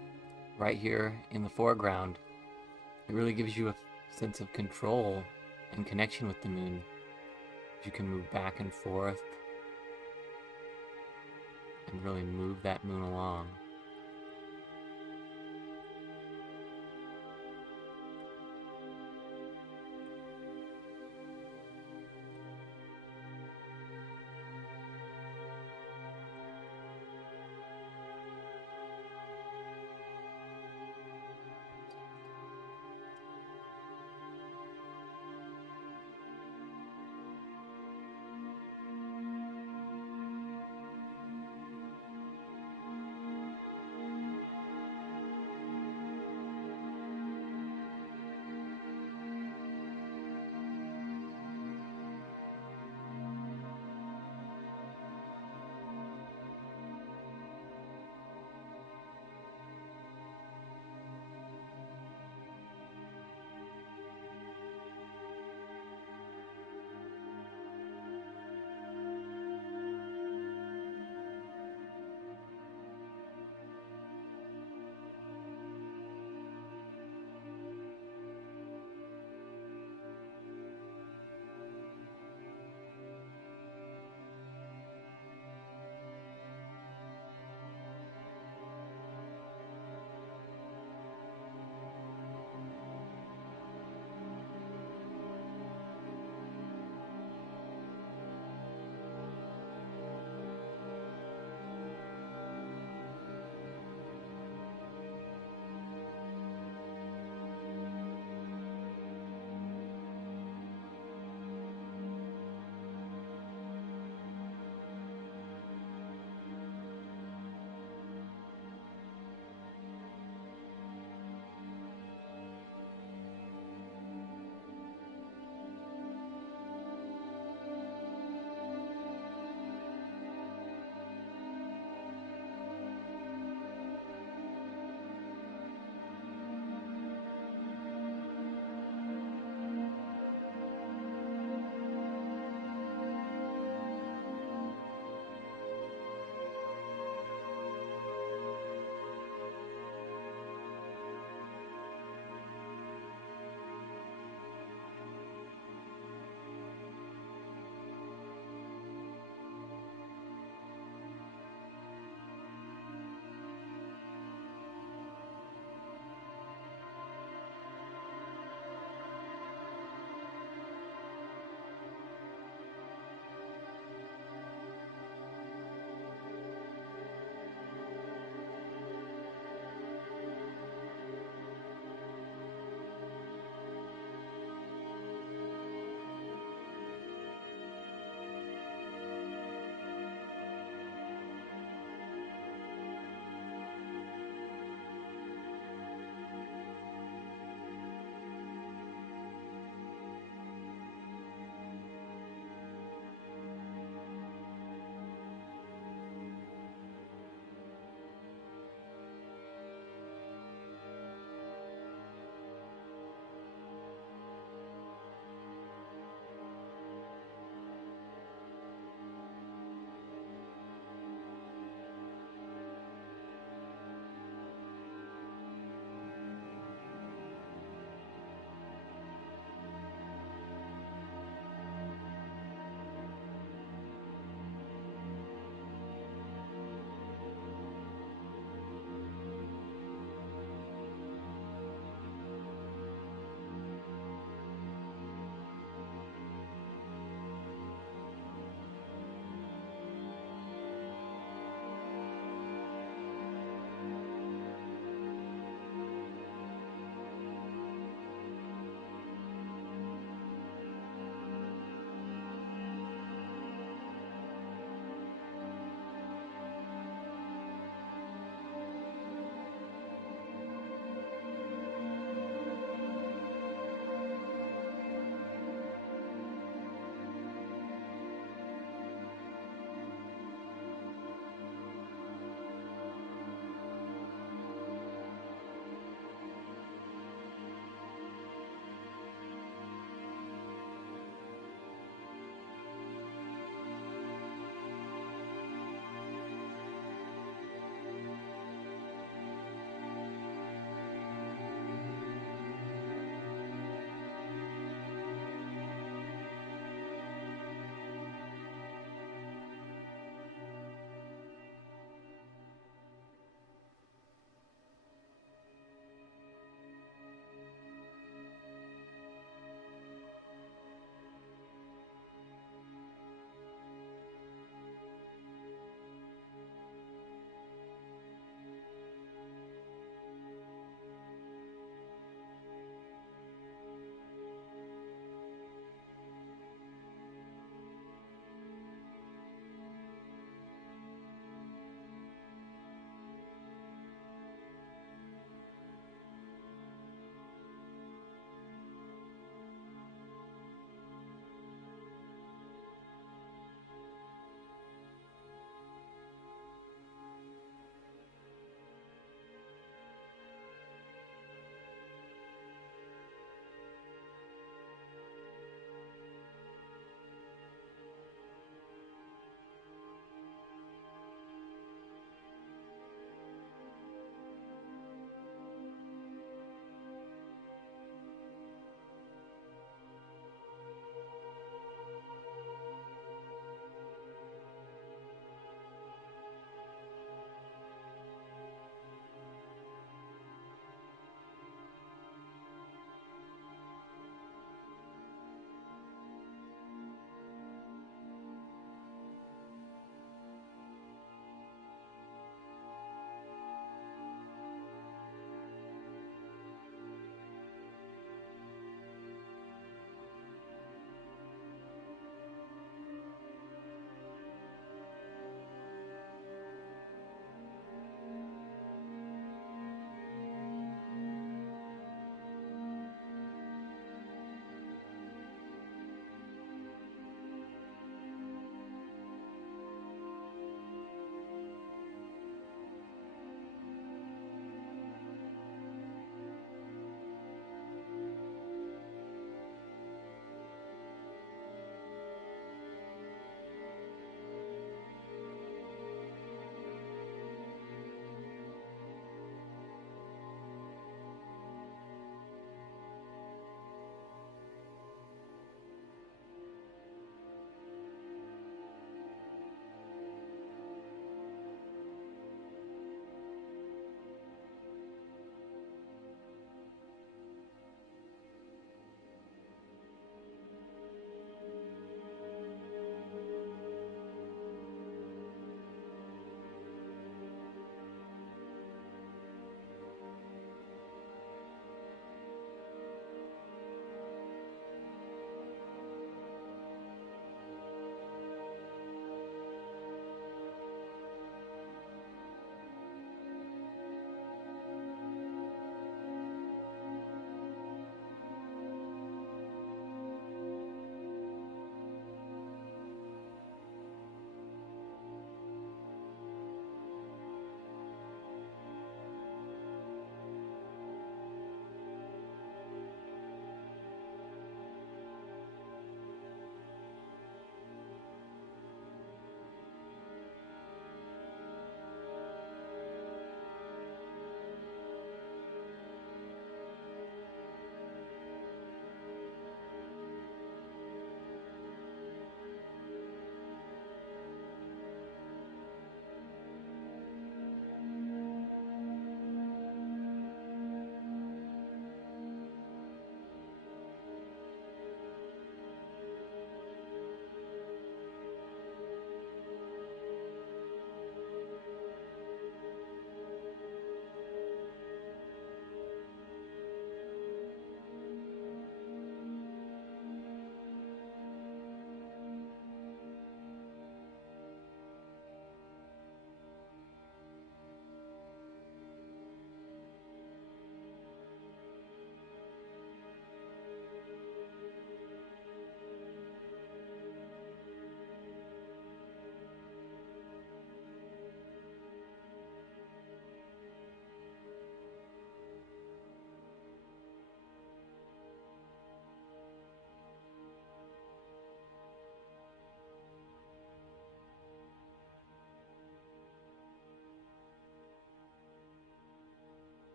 right here in the foreground, it really gives you a sense of control and connection with the moon. You can move back and forth and really move that moon along.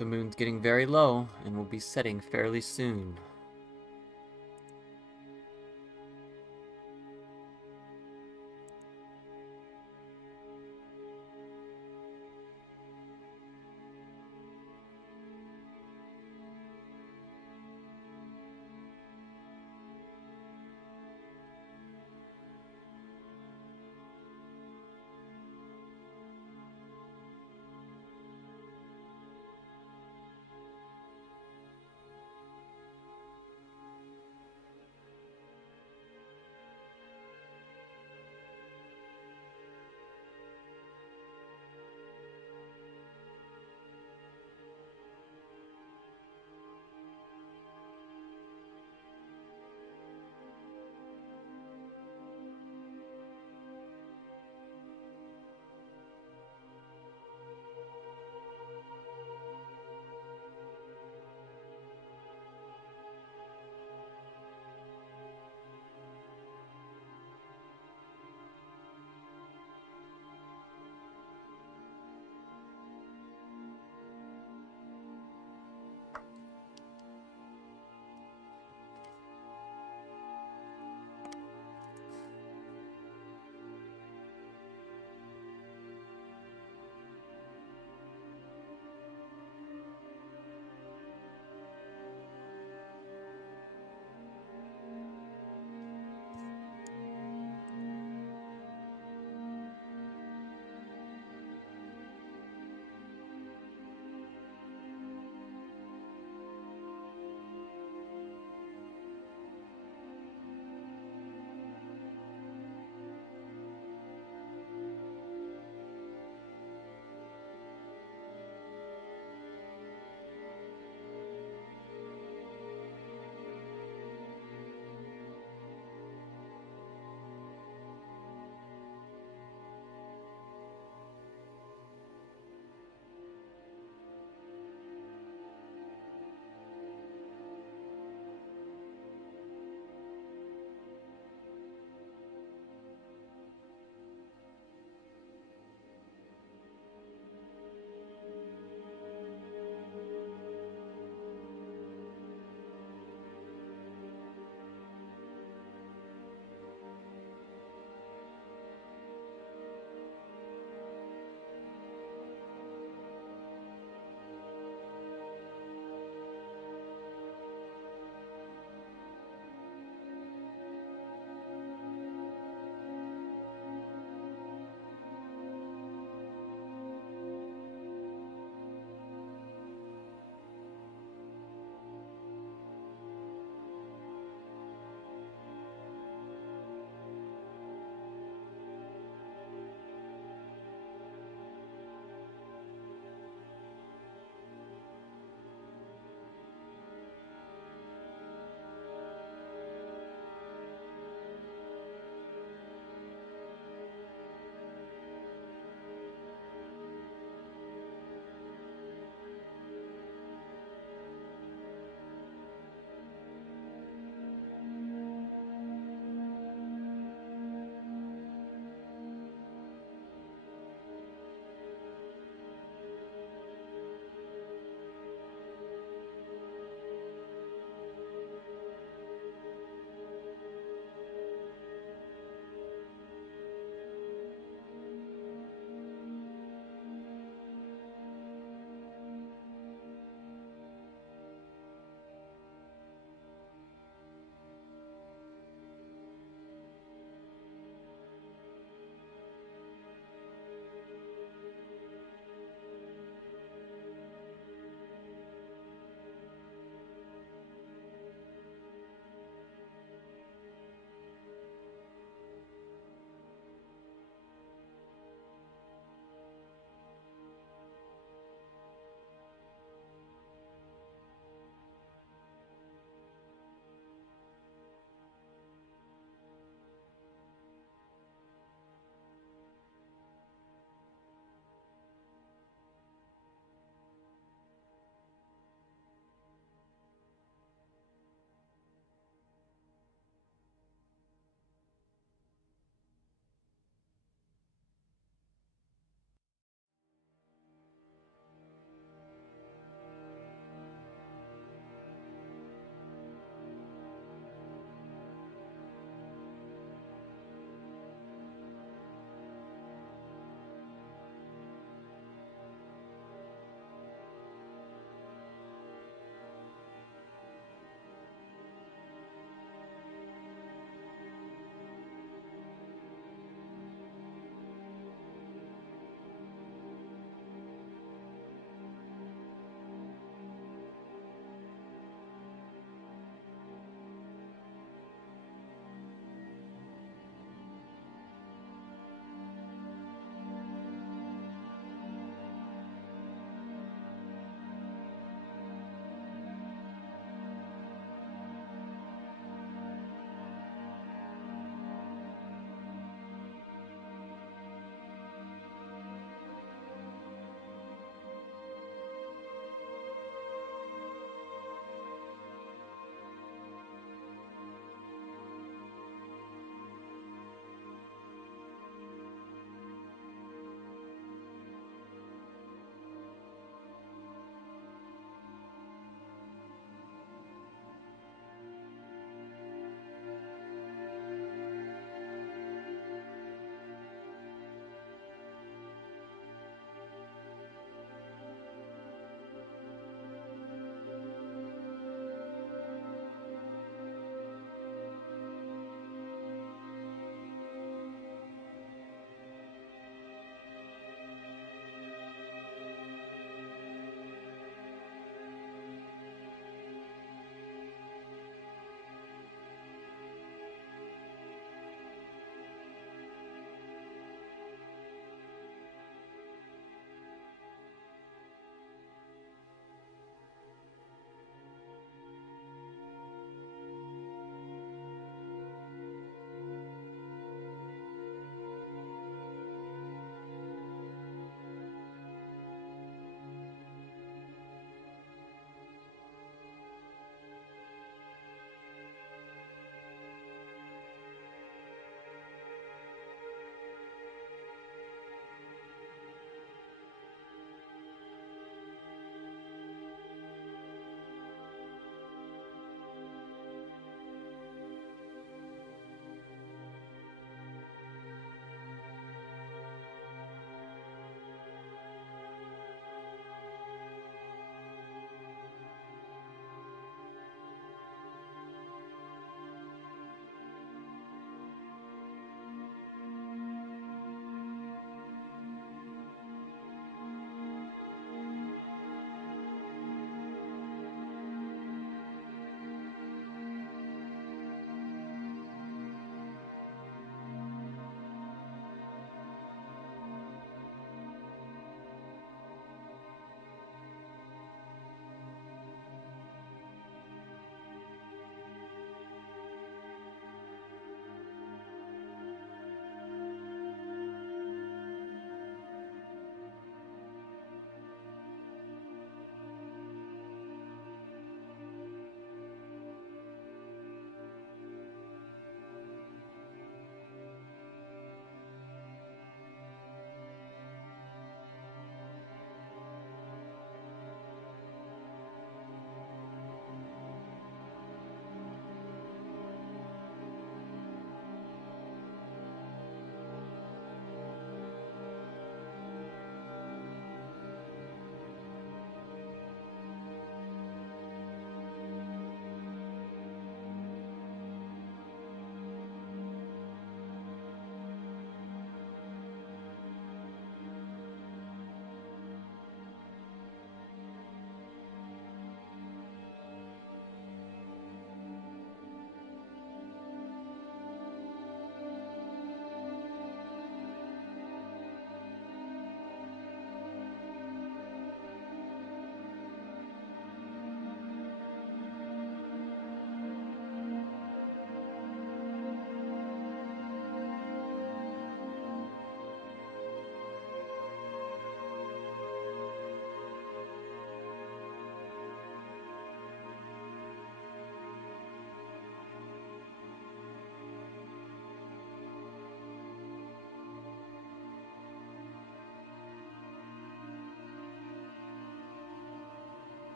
The moon's getting very low and will be setting fairly soon.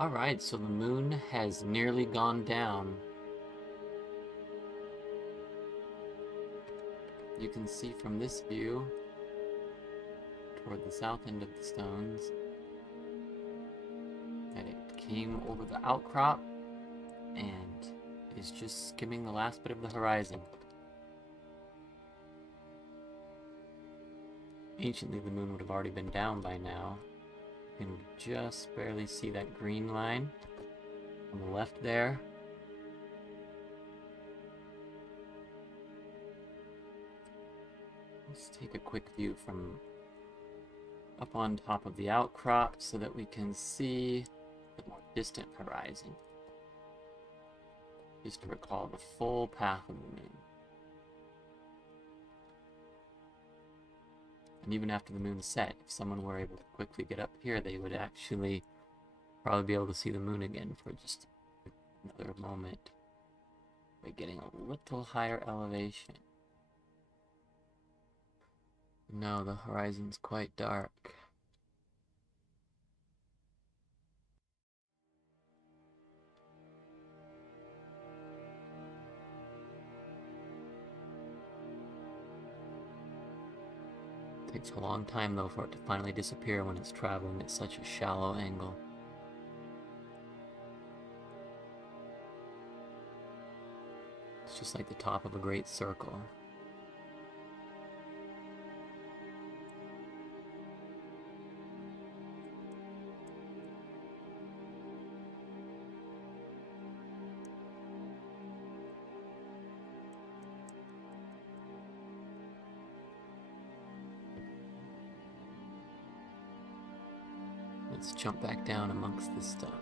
Alright, so the moon has nearly gone down. You can see from this view, toward the south end of the stones, that it came over the outcrop and is just skimming the last bit of the horizon. Anciently, the moon would have already been down by now. You can just barely see that green line on the left there. Let's take a quick view from up on top of the outcrop so that we can see the more distant horizon. Just to recall the full path of the moon. And even after the moon set, if someone were able to quickly get up here, they would actually probably be able to see the moon again for just another moment by getting a little higher elevation. No, the horizon's quite dark. It takes a long time, though, for it to finally disappear when it's traveling at such a shallow angle. It's just like the top of a great circle. Let's jump back down amongst the stone.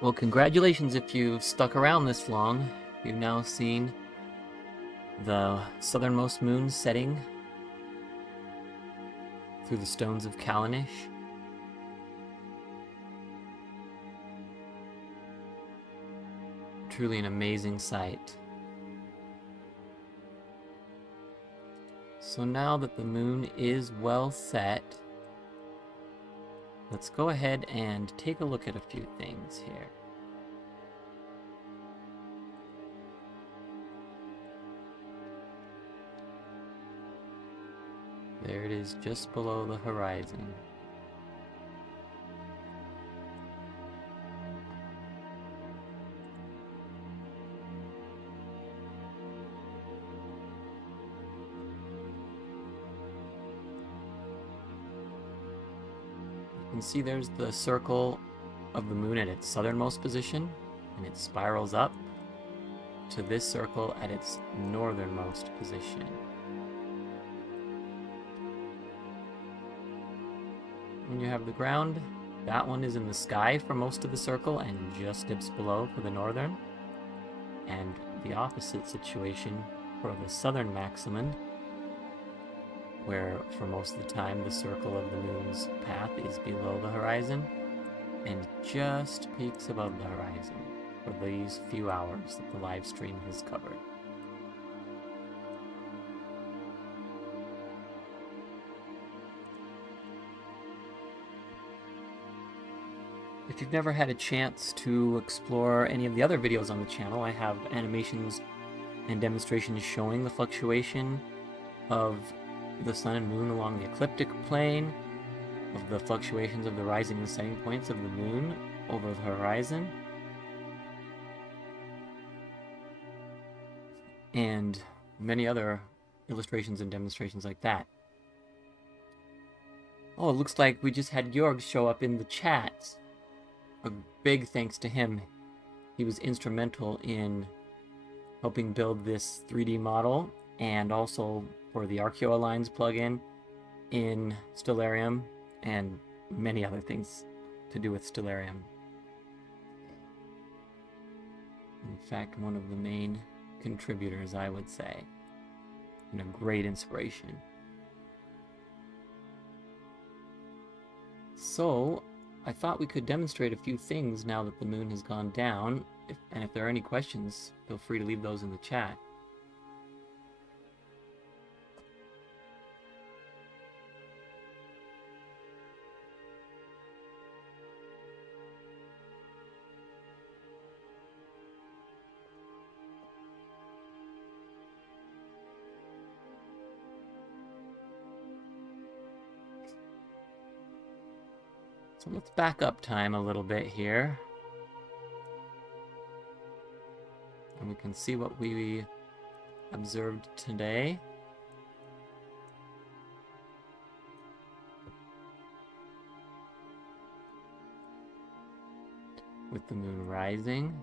Well, congratulations if you've stuck around this long. You've now seen the southernmost moon setting through the stones of Callanish. Truly an amazing sight. So now that the moon is well set, let's go ahead and take a look at a few things here. There it is, just below the horizon. You can see there's the circle of the moon at its southernmost position, and it spirals up to this circle at its northernmost position. When you have the ground, that one is in the sky for most of the circle and just dips below for the northern. And the opposite situation for the southern maximum, where for most of the time the circle of the moon's path is below the horizon and just peaks above the horizon for these few hours that the live stream has covered. If you've never had a chance to explore any of the other videos on the channel, I have animations and demonstrations showing the fluctuation of the sun and moon along the ecliptic plane, of the fluctuations of the rising and setting points of the moon over the horizon, and many other illustrations and demonstrations like that. Oh, it looks like we just had Georg show up in the chat. A big thanks to him. He was instrumental in helping build this 3D model, and also for the Archaeoastronomy plugin in Stellarium, and many other things to do with Stellarium. In fact, one of the main contributors, I would say, and a great inspiration. So, I thought we could demonstrate a few things now that the moon has gone down, and if there are any questions, feel free to leave those in the chat. So let's back up time a little bit here. And we can see what we observed today. With the moon rising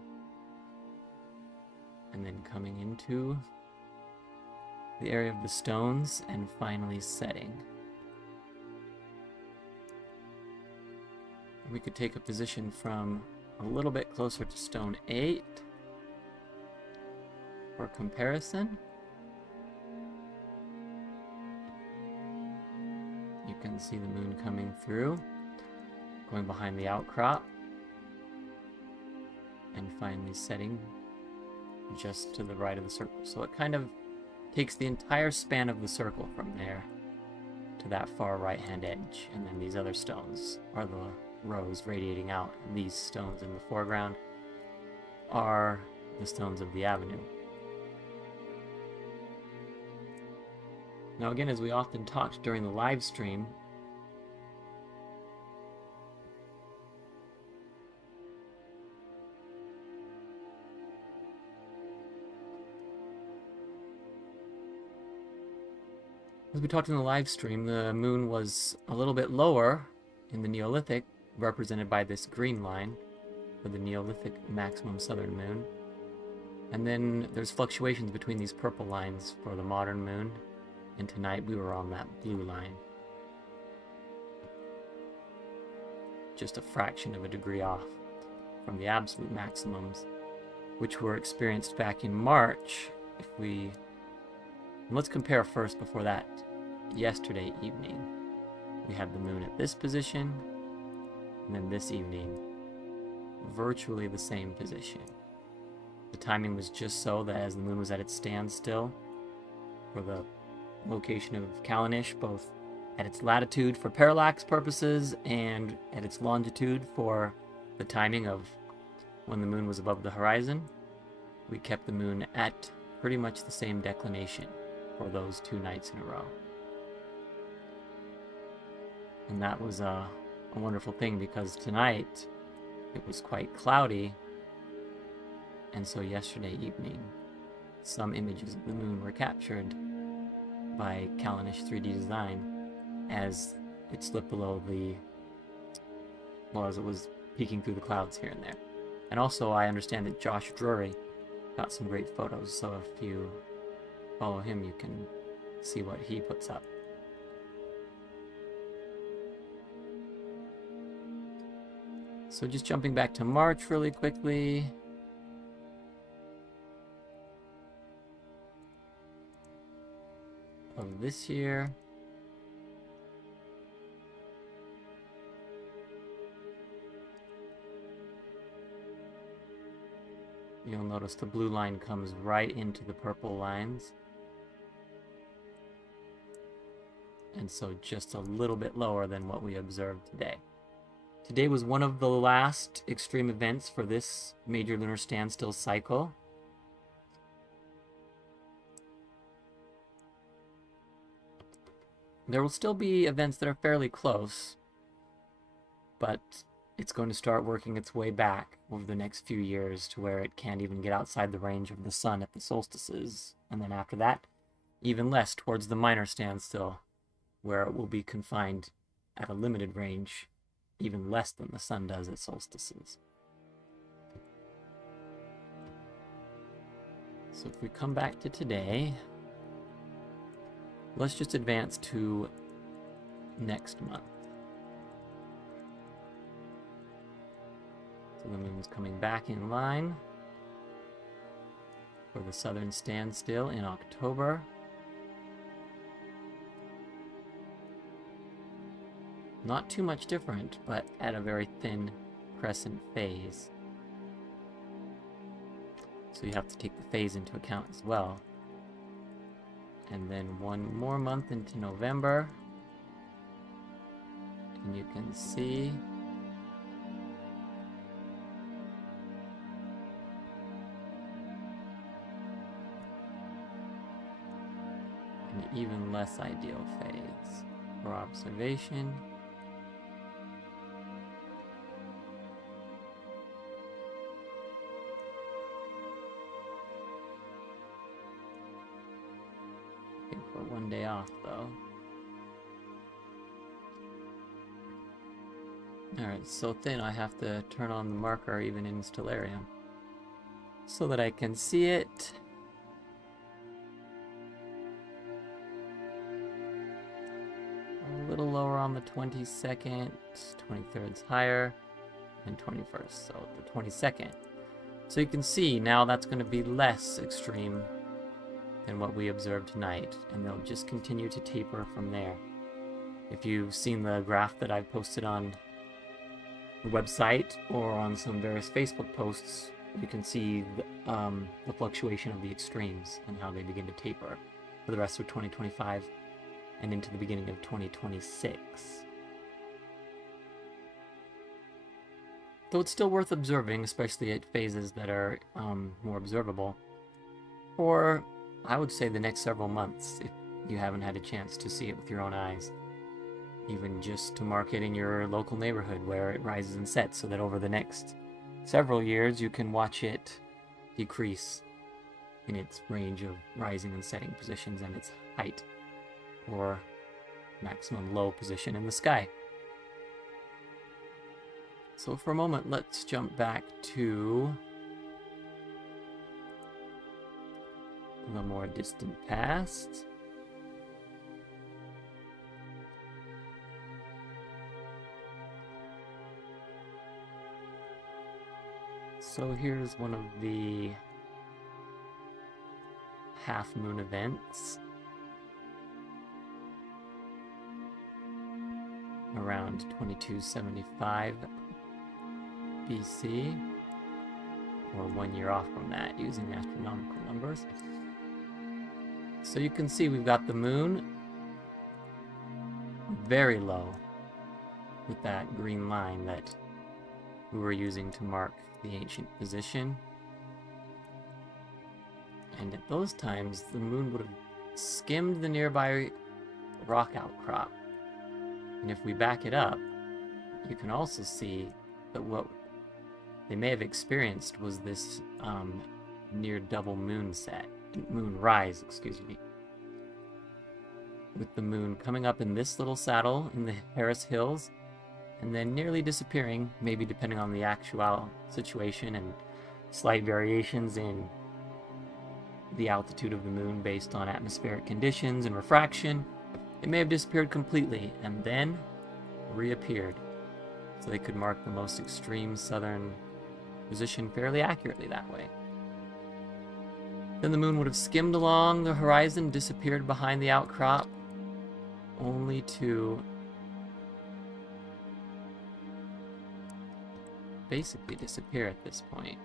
and then coming into the area of the stones and finally setting. We could take a position from a little bit closer to stone 8 for comparison. You can see the moon coming through, going behind the outcrop, and finally setting just to the right of the circle. So it kind of takes the entire span of the circle from there to that far right-hand edge, and then these other stones are the rows radiating out. These stones in the foreground are the stones of the avenue. Now again, as we often talked during the live stream, the moon was a little bit lower in the Neolithic, represented by this green line for the Neolithic maximum southern moon. And then there's fluctuations between these purple lines for the modern moon, and tonight we were on that blue line. Just a fraction of a degree off from the absolute maximums, which were experienced back in March. Let's compare first before that. Yesterday evening, we had the moon at this position, and then this evening, virtually the same position. The timing was just so that as the moon was at its standstill for the location of Callanish, both at its latitude for parallax purposes and at its longitude for the timing of when the moon was above the horizon, we kept the moon at pretty much the same declination for those 2 nights in a row. And that was a wonderful thing, because tonight it was quite cloudy, and so yesterday evening some images of the moon were captured by Callanish 3D design as it slipped below as it was peeking through the clouds here and there. And also I understand that Josh Drury got some great photos, so if you follow him you can see what he puts up. So just jumping back to March really quickly. Of this year. You'll notice the blue line comes right into the purple lines. And so just a little bit lower than what we observed today. Today was one of the last extreme events for this Major Lunar Standstill cycle. There will still be events that are fairly close, but it's going to start working its way back over the next few years to where it can't even get outside the range of the sun at the solstices, and then after that, even less towards the minor standstill, where it will be confined at a limited range, even less than the sun does at solstices. So if we come back to today, let's just advance to next month. So the moon's coming back in line for the southern standstill in October. Not too much different, but at a very thin crescent phase. So you have to take the phase into account as well. And then one more month into November, and you can see an even less ideal phase for observation. For 1 day off, though. Alright, it's so thin I have to turn on the marker even in Stellarium so that I can see it. A little lower on the 22nd, 23rd's higher, and 21st, so the 22nd. So you can see now that's going to be less extreme than what we observed tonight, and they'll just continue to taper from there. If you've seen the graph that I've posted on the website or on some various Facebook posts, you can see the fluctuation of the extremes and how they begin to taper for the rest of 2025 and into the beginning of 2026. Though it's still worth observing, especially at phases that are more observable, or I would say the next several months, if you haven't had a chance to see it with your own eyes. Even just to mark it in your local neighborhood where it rises and sets, so that over the next several years you can watch it decrease in its range of rising and setting positions and its height or maximum low position in the sky. So for a moment, let's jump back to the more distant past. So here's one of the half moon events around 2275 BC, or 1 year off from that using astronomical numbers. So you can see we've got the moon very low with that green line that we were using to mark the ancient position. And at those times, the moon would have skimmed the nearby rock outcrop. And if we back it up, you can also see that what they may have experienced was this near double moonrise, excuse me. With the moon coming up in this little saddle in the Harris Hills, and then nearly disappearing, maybe depending on the actual situation and slight variations in the altitude of the moon based on atmospheric conditions and refraction. It may have disappeared completely and then reappeared, so they could mark the most extreme southern position fairly accurately that way. Then the moon would have skimmed along the horizon, disappeared behind the outcrop, only to basically disappear at this point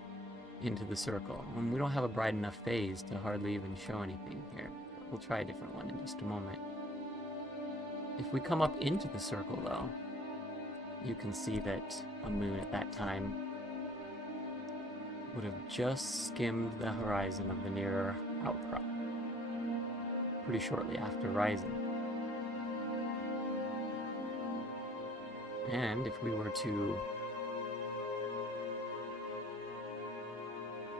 into the circle. And we don't have a bright enough phase to hardly even show anything here. We'll try a different one in just a moment. If we come up into the circle, though, you can see that a moon at that time would have just skimmed the horizon of the nearer outcrop pretty shortly after rising. And if we were to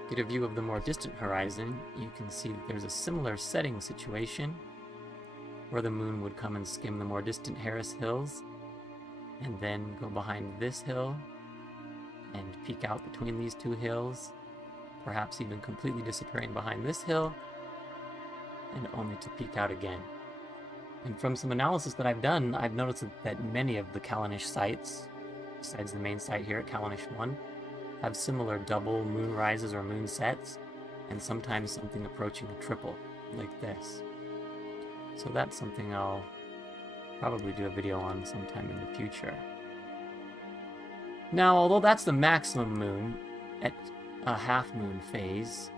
get a view of the more distant horizon, you can see that there's a similar setting situation where the moon would come and skim the more distant Harris Hills and then go behind this hill and peek out between these two hills, perhaps even completely disappearing behind this hill, and only to peek out again. And from some analysis that I've done, I've noticed that many of the Callanish sites, besides the main site here at Callanish 1, have similar double moonrises or moonsets, and sometimes something approaching a triple, like this. So that's something I'll probably do a video on sometime in the future. Now, although that's the maximum moon at a half moon phase,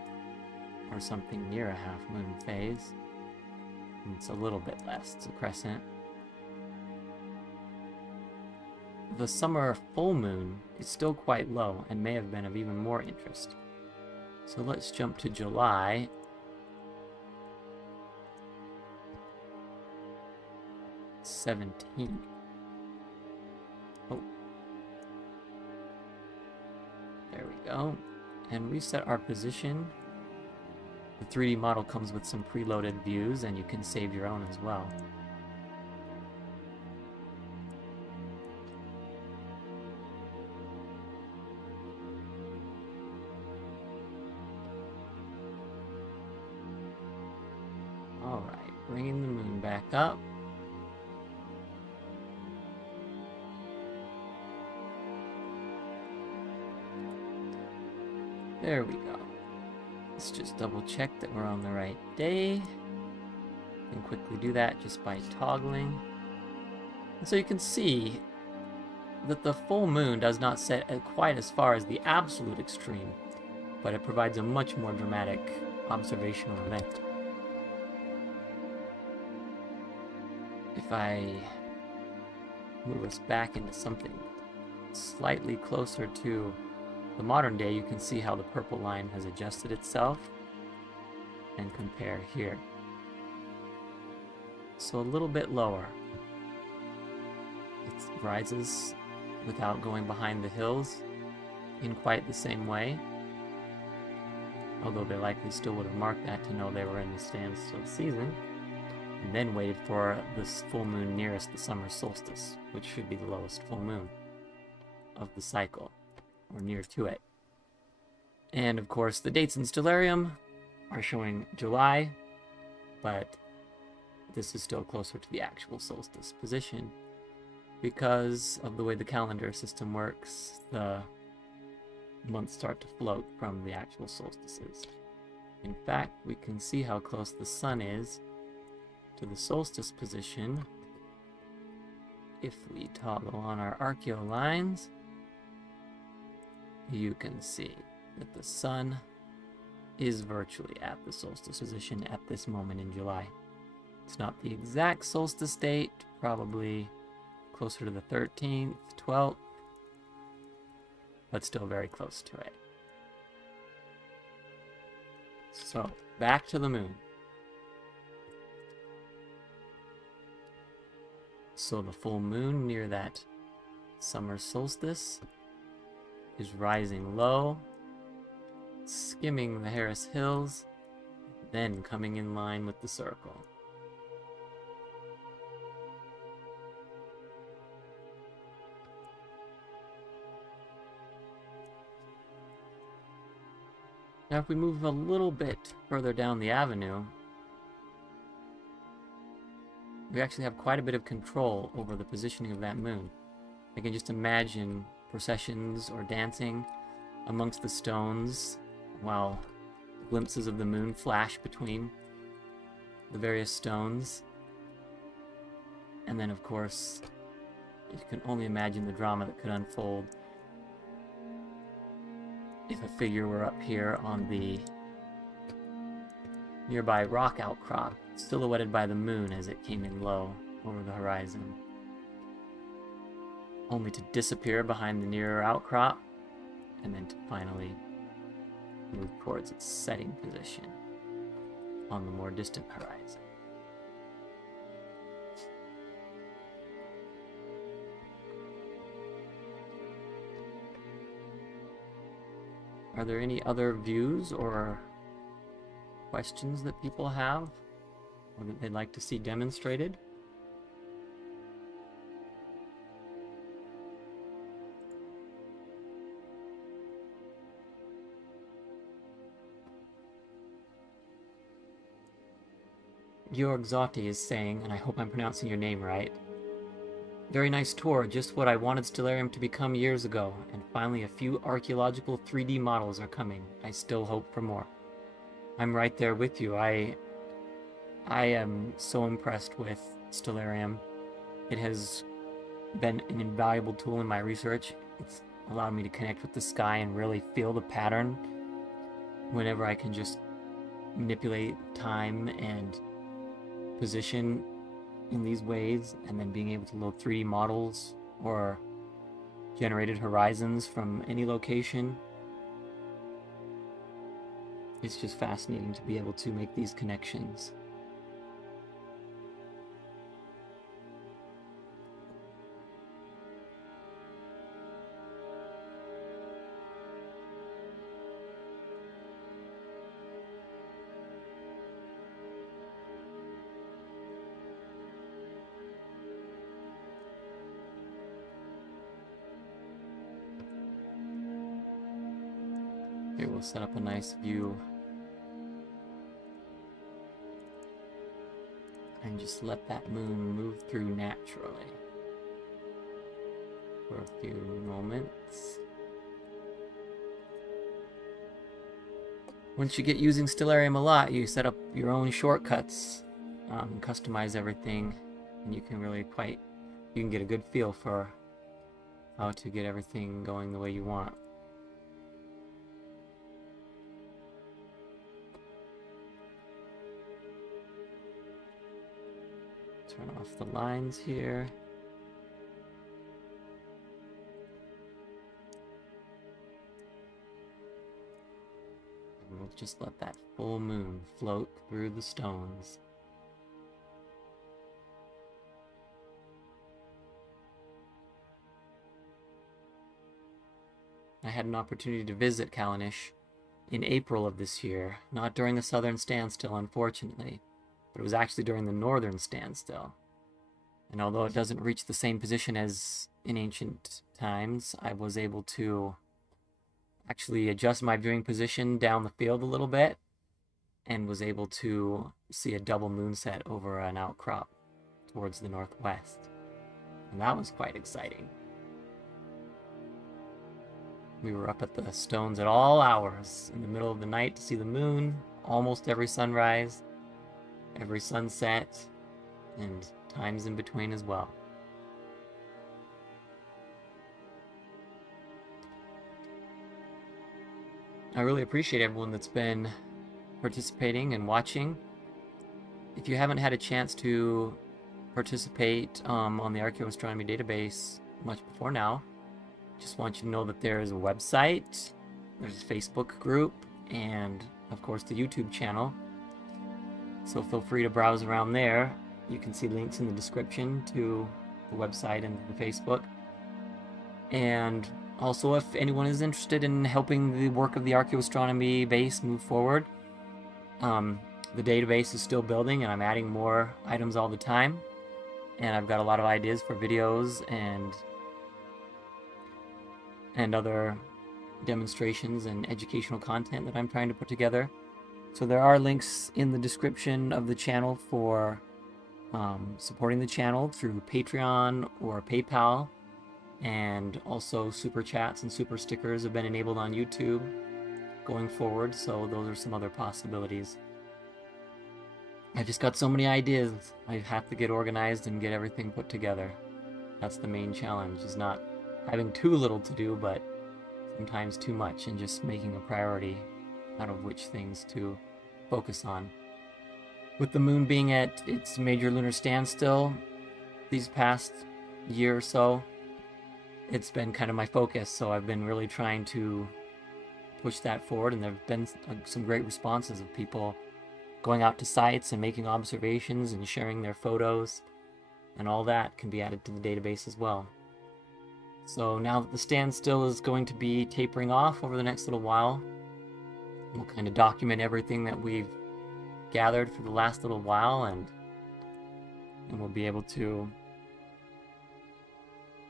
or something near a half moon phase, it's a little bit less, it's a crescent. The summer full moon is still quite low and may have been of even more interest. So let's jump to July. '17. Oh. There we go. And reset our position. The 3D model comes with some preloaded views, and you can save your own as well. Alright, bringing the moon back up. There we go. Let's just double check that we're on the right day. And quickly do that just by toggling. And so you can see that the full moon does not set at quite as far as the absolute extreme, but it provides a much more dramatic observational event. If I move us back into something slightly closer to the modern day, you can see how the purple line has adjusted itself, and compare here. So a little bit lower. It rises without going behind the hills in quite the same way, although they likely still would have marked that to know they were in the standstill season, and then waited for this full moon nearest the summer solstice, which should be the lowest full moon of the cycle, or near to it. And of course the dates in Stellarium are showing July, but this is still closer to the actual solstice position because of the way the calendar system works. The months start to float from the actual solstices. In fact, we can see how close the sun is to the solstice position if we toggle on our Archaeo lines. You can see that the sun is virtually at the solstice position at this moment in July. It's not the exact solstice date, probably closer to the 13th, 12th, but still very close to it. So, back to the moon. So the full moon near that summer solstice is rising low, skimming the Harris Hills, then coming in line with the circle. Now if we move a little bit further down the avenue, we actually have quite a bit of control over the positioning of that moon. I can just imagine processions or dancing amongst the stones while glimpses of the moon flash between the various stones. And then of course, you can only imagine the drama that could unfold if a figure were up here on the nearby rock outcrop, silhouetted by the moon as it came in low over the horizon, only to disappear behind the nearer outcrop, and then to finally move towards its setting position on the more distant horizon. Are there any other views or questions that people have, or that they'd like to see demonstrated? Georg Zotti is saying, and I hope I'm pronouncing your name right, "Very nice tour, just what I wanted Stellarium to become years ago, and finally a few archaeological 3D models are coming. I still hope for more." I'm right there with you. I am so impressed with Stellarium. It has been an invaluable tool in my research. It's allowed me to connect with the sky and really feel the pattern whenever I can just manipulate time and position in these ways, and then being able to load 3D models or generated horizons from any location. It's just fascinating to be able to make these connections. Here we'll set up a nice view and just let that moon move through naturally for a few moments. Once you get using Stellarium a lot, you set up your own shortcuts, customize everything, and you can really you can get a good feel for how to get everything going the way you want. Turn off the lines here. And we'll just let that full moon float through the stones. I had an opportunity to visit Callanish in April of this year, not during the Southern Standstill, unfortunately, but it was actually during the Northern Standstill. And although it doesn't reach the same position as in ancient times, I was able to actually adjust my viewing position down the field a little bit and was able to see a double moonset over an outcrop towards the northwest. And that was quite exciting. We were up at the stones at all hours in the middle of the night to see the moon, almost every sunrise, every sunset, and times in between as well. I really appreciate everyone that's been participating and watching. If you haven't had a chance to participate on the Archaeoastronomy database much before now, just want you to know that there's a website, there's a Facebook group, and of course the YouTube channel. So feel free to browse around there. You can see links in the description to the website and the Facebook. And also, if anyone is interested in helping the work of the Archaeoastronomy base move forward, the database is still building and I'm adding more items all the time. And I've got a lot of ideas for videos and other demonstrations and educational content that I'm trying to put together. So there are links in the description of the channel for supporting the channel through Patreon or PayPal, and also super chats and super stickers have been enabled on YouTube going forward, so those are some other possibilities. I just got so many ideas. I have to get organized and get everything put together. That's the main challenge, is not having too little to do, but sometimes too much, and just making a priority out of which things to focus on. With the moon being at its major lunar standstill these past year or so, it's been kind of my focus, so I've been really trying to push that forward, and there have been some great responses of people going out to sites and making observations and sharing their photos, and all that can be added to the database as well. So now that the standstill is going to be tapering off over the next little while, we'll kind of document everything that we've gathered for the last little while, and we'll be able to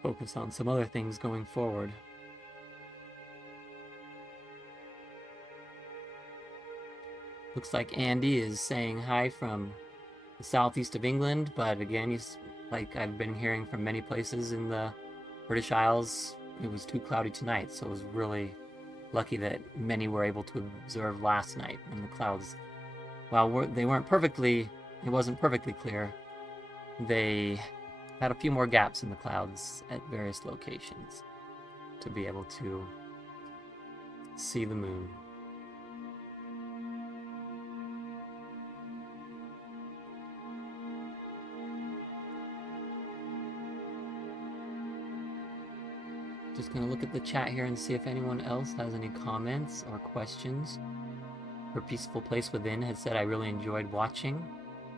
focus on some other things going forward. Looks like Andy is saying hi from the southeast of England, but again, he's like I've been hearing from many places in the British Isles, it was too cloudy tonight, so it was really lucky that many were able to observe last night when the clouds, while they weren't perfectly, it wasn't perfectly clear, they had a few more gaps in the clouds at various locations to be able to see the moon. Just going to look at the chat here and see if anyone else has any comments or questions. For Peaceful Place Within had said, I really enjoyed watching.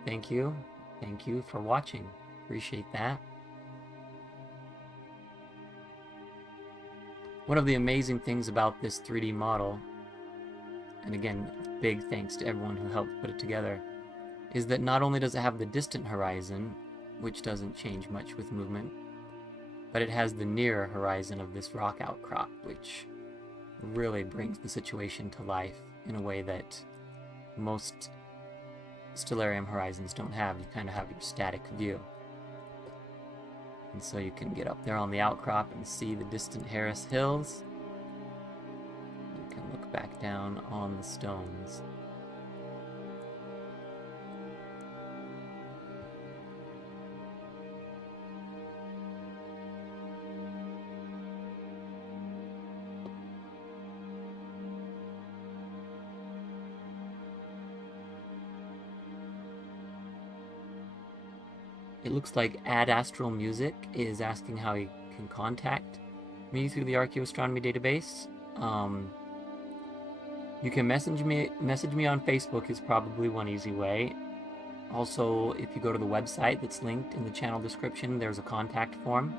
Thank you. Thank you for watching. Appreciate that. One of the amazing things about this 3D model, and again, big thanks to everyone who helped put it together, is that not only does it have the distant horizon, which doesn't change much with movement, but it has the near horizon of this rock outcrop, which really brings the situation to life in a way that most Stellarium horizons don't have. You kind of have your static view. And so you can get up there on the outcrop and see the distant Harris Hills. You can look back down on the stones. It looks like Ad Astral Music is asking how he can contact me through the Archaeoastronomy database. You can message me on Facebook is probably one easy way. Also, if you go to the website that's linked in the channel description, there's a contact form.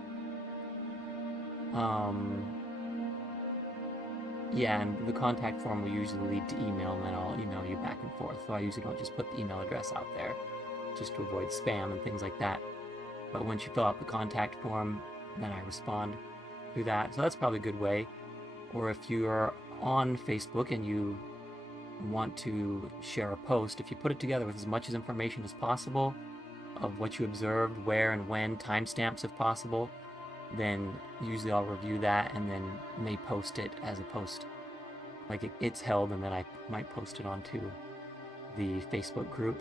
Yeah, and the contact form will usually lead to email, and then I'll email you back and forth. So I usually don't just put the email address out there, just to avoid spam and things like that. But once you fill out the contact form, then I respond through that. So that's probably a good way. Or if you're on Facebook and you want to share a post, if you put it together with as much information as possible of what you observed, where and when, timestamps if possible, then usually I'll review that and then may post it as a post. Like it's held, and then I might post it onto the Facebook group.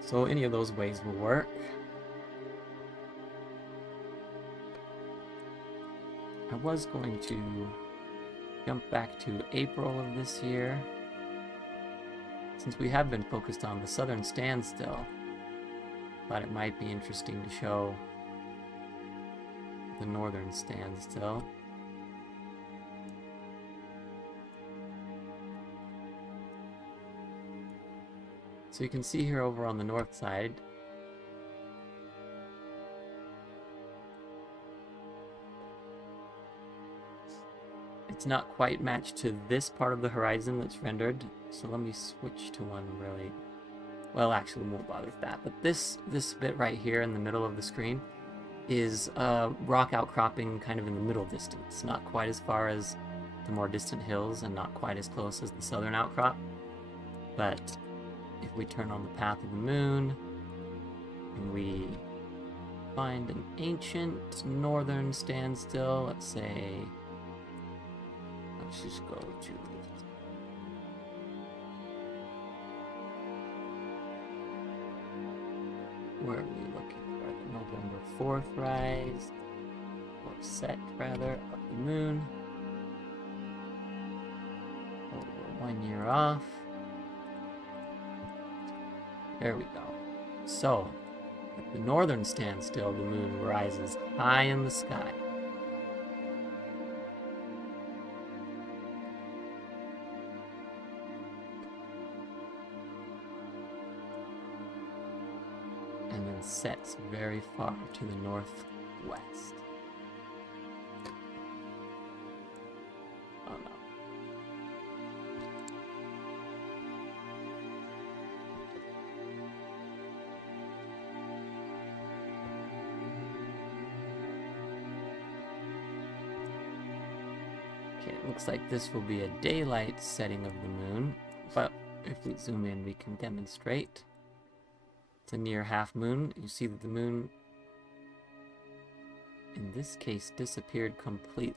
So any of those ways will work. I was going to jump back to April of this year, since we have been focused on the Southern Standstill. Thought it might be interesting to show the Northern Standstill. So you can see here over on the north side, it's not quite matched to this part of the horizon that's rendered. So let me switch to one really, well, actually we won't bother with that, but this bit right here in the middle of the screen is a rock outcropping kind of in the middle distance, not quite as far as the more distant hills and not quite as close as the southern outcrop. But if we turn on the path of the moon and we find an ancient northern standstill, let's say, let's just go to, where are we looking for? The November 4th rise, or set rather, of the moon. Oh, we're 1 year off. There we go. So, at the northern standstill, the moon rises high in the sky. And then sets very far to the northwest. Oh no. Okay, it looks like this will be a daylight setting of the moon, but if we zoom in, we can demonstrate. It's a near half moon. You see that the moon, in this case, disappeared completely.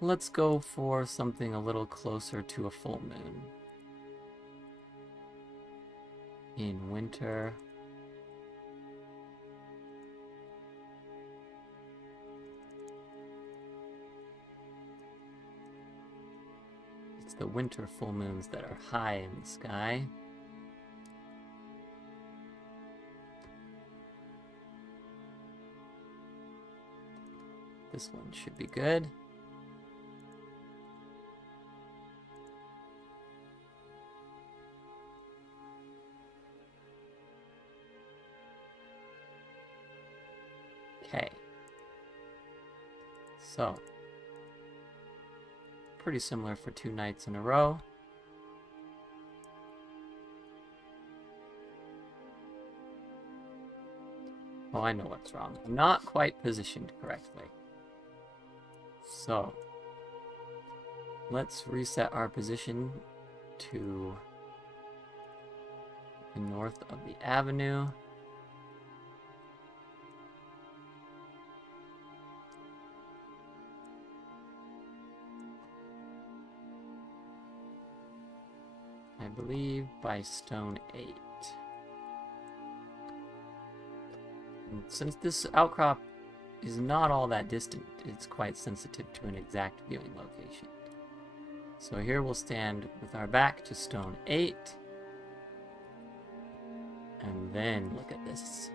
Let's go for something a little closer to a full moon. In winter. It's the winter full moons that are high in the sky. This one should be good. Okay. So, pretty similar for 2 nights in a row. Oh, I know what's wrong. I'm not quite positioned correctly. So, let's reset our position to the north of the avenue. I believe by stone 8. And since this outcrop is not all that distant, it's quite sensitive to an exact viewing location. So here we'll stand with our back to stone 8. And then look at this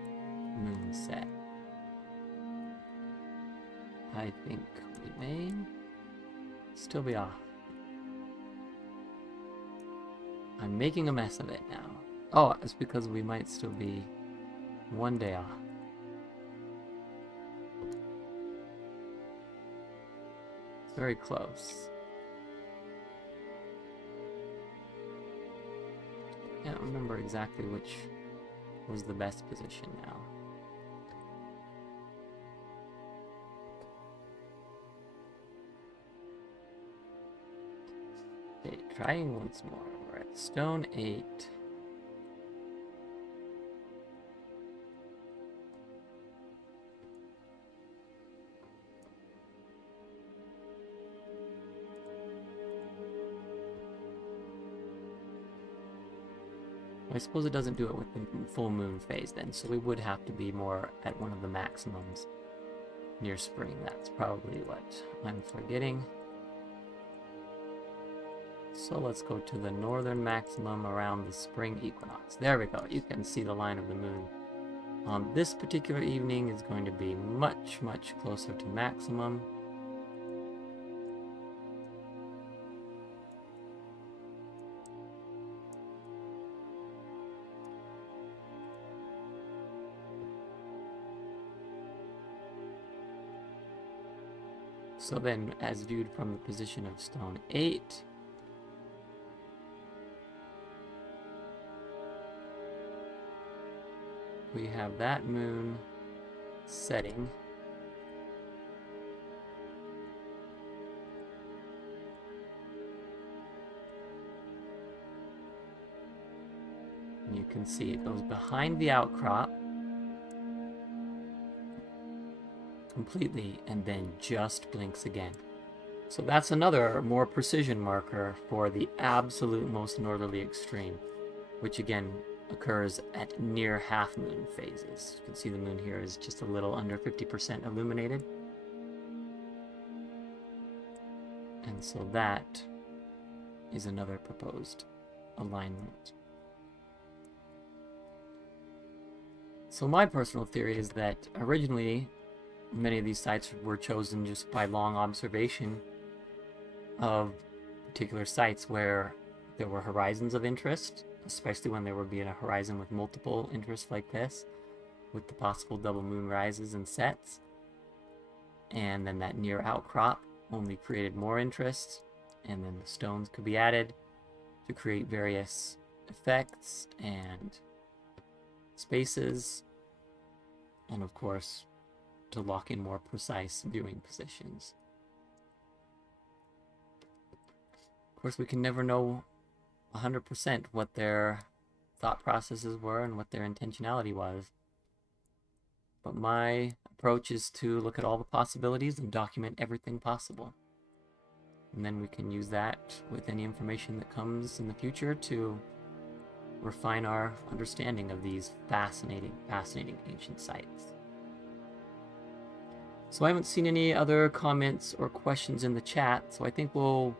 moonset. I think we may still be off. I'm making a mess of it now. Oh, it's because we might still be 1 day off. It's very close. Can't remember exactly which was the best position now. Okay, trying once more. We're at stone 8. I suppose it doesn't do it with the full moon phase then, so we would have to be more at one of the maximums near spring. That's probably what I'm forgetting. So let's go to the northern maximum around the spring equinox. There we go. You can see the line of the moon. This particular evening is going to be much, much closer to maximum. So then, as viewed from the position of stone 8, we have that moon setting and you can see it goes behind the outcrop completely and then just blinks again. So that's another more precision marker for the absolute most northerly extreme, which again occurs at near half moon phases. You can see the moon here is just a little under 50% illuminated. And so that is another proposed alignment. So my personal theory is that originally many of these sites were chosen just by long observation of particular sites where there were horizons of interest, especially when there would be a horizon with multiple interests like this, with the possible double moon rises and sets. And then that near outcrop only created more interest, and then the stones could be added to create various effects and spaces, and of course to lock in more precise viewing positions. Of course, we can never know 100% what their thought processes were and what their intentionality was. But my approach is to look at all the possibilities and document everything possible. And then we can use that with any information that comes in the future to refine our understanding of these fascinating, fascinating ancient sites. So I haven't seen any other comments or questions in the chat, so I think we'll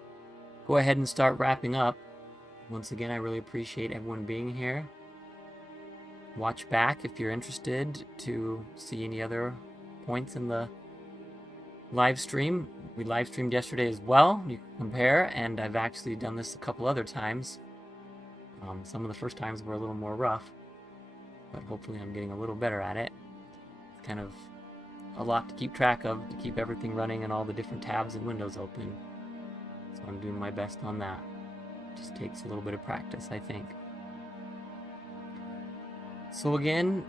go ahead and start wrapping up. Once again, I really appreciate everyone being here. Watch back if you're interested to see any other points in the live stream. We live streamed yesterday as well. You can compare, and I've actually done this a couple other times. Some of the first times were a little more rough, but hopefully I'm getting a little better at it. It's kind of a lot to keep track of, to keep everything running and all the different tabs and windows open. So I'm doing my best on that. Just takes a little bit of practice, I think. So again,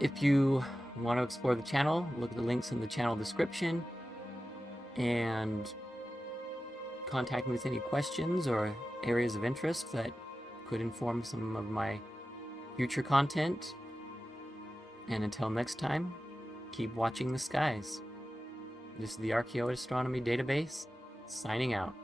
if you want to explore the channel, look at the links in the channel description and contact me with any questions or areas of interest that could inform some of my future content. And until next time, keep watching the skies. This is the Archaeoastronomy database, signing out.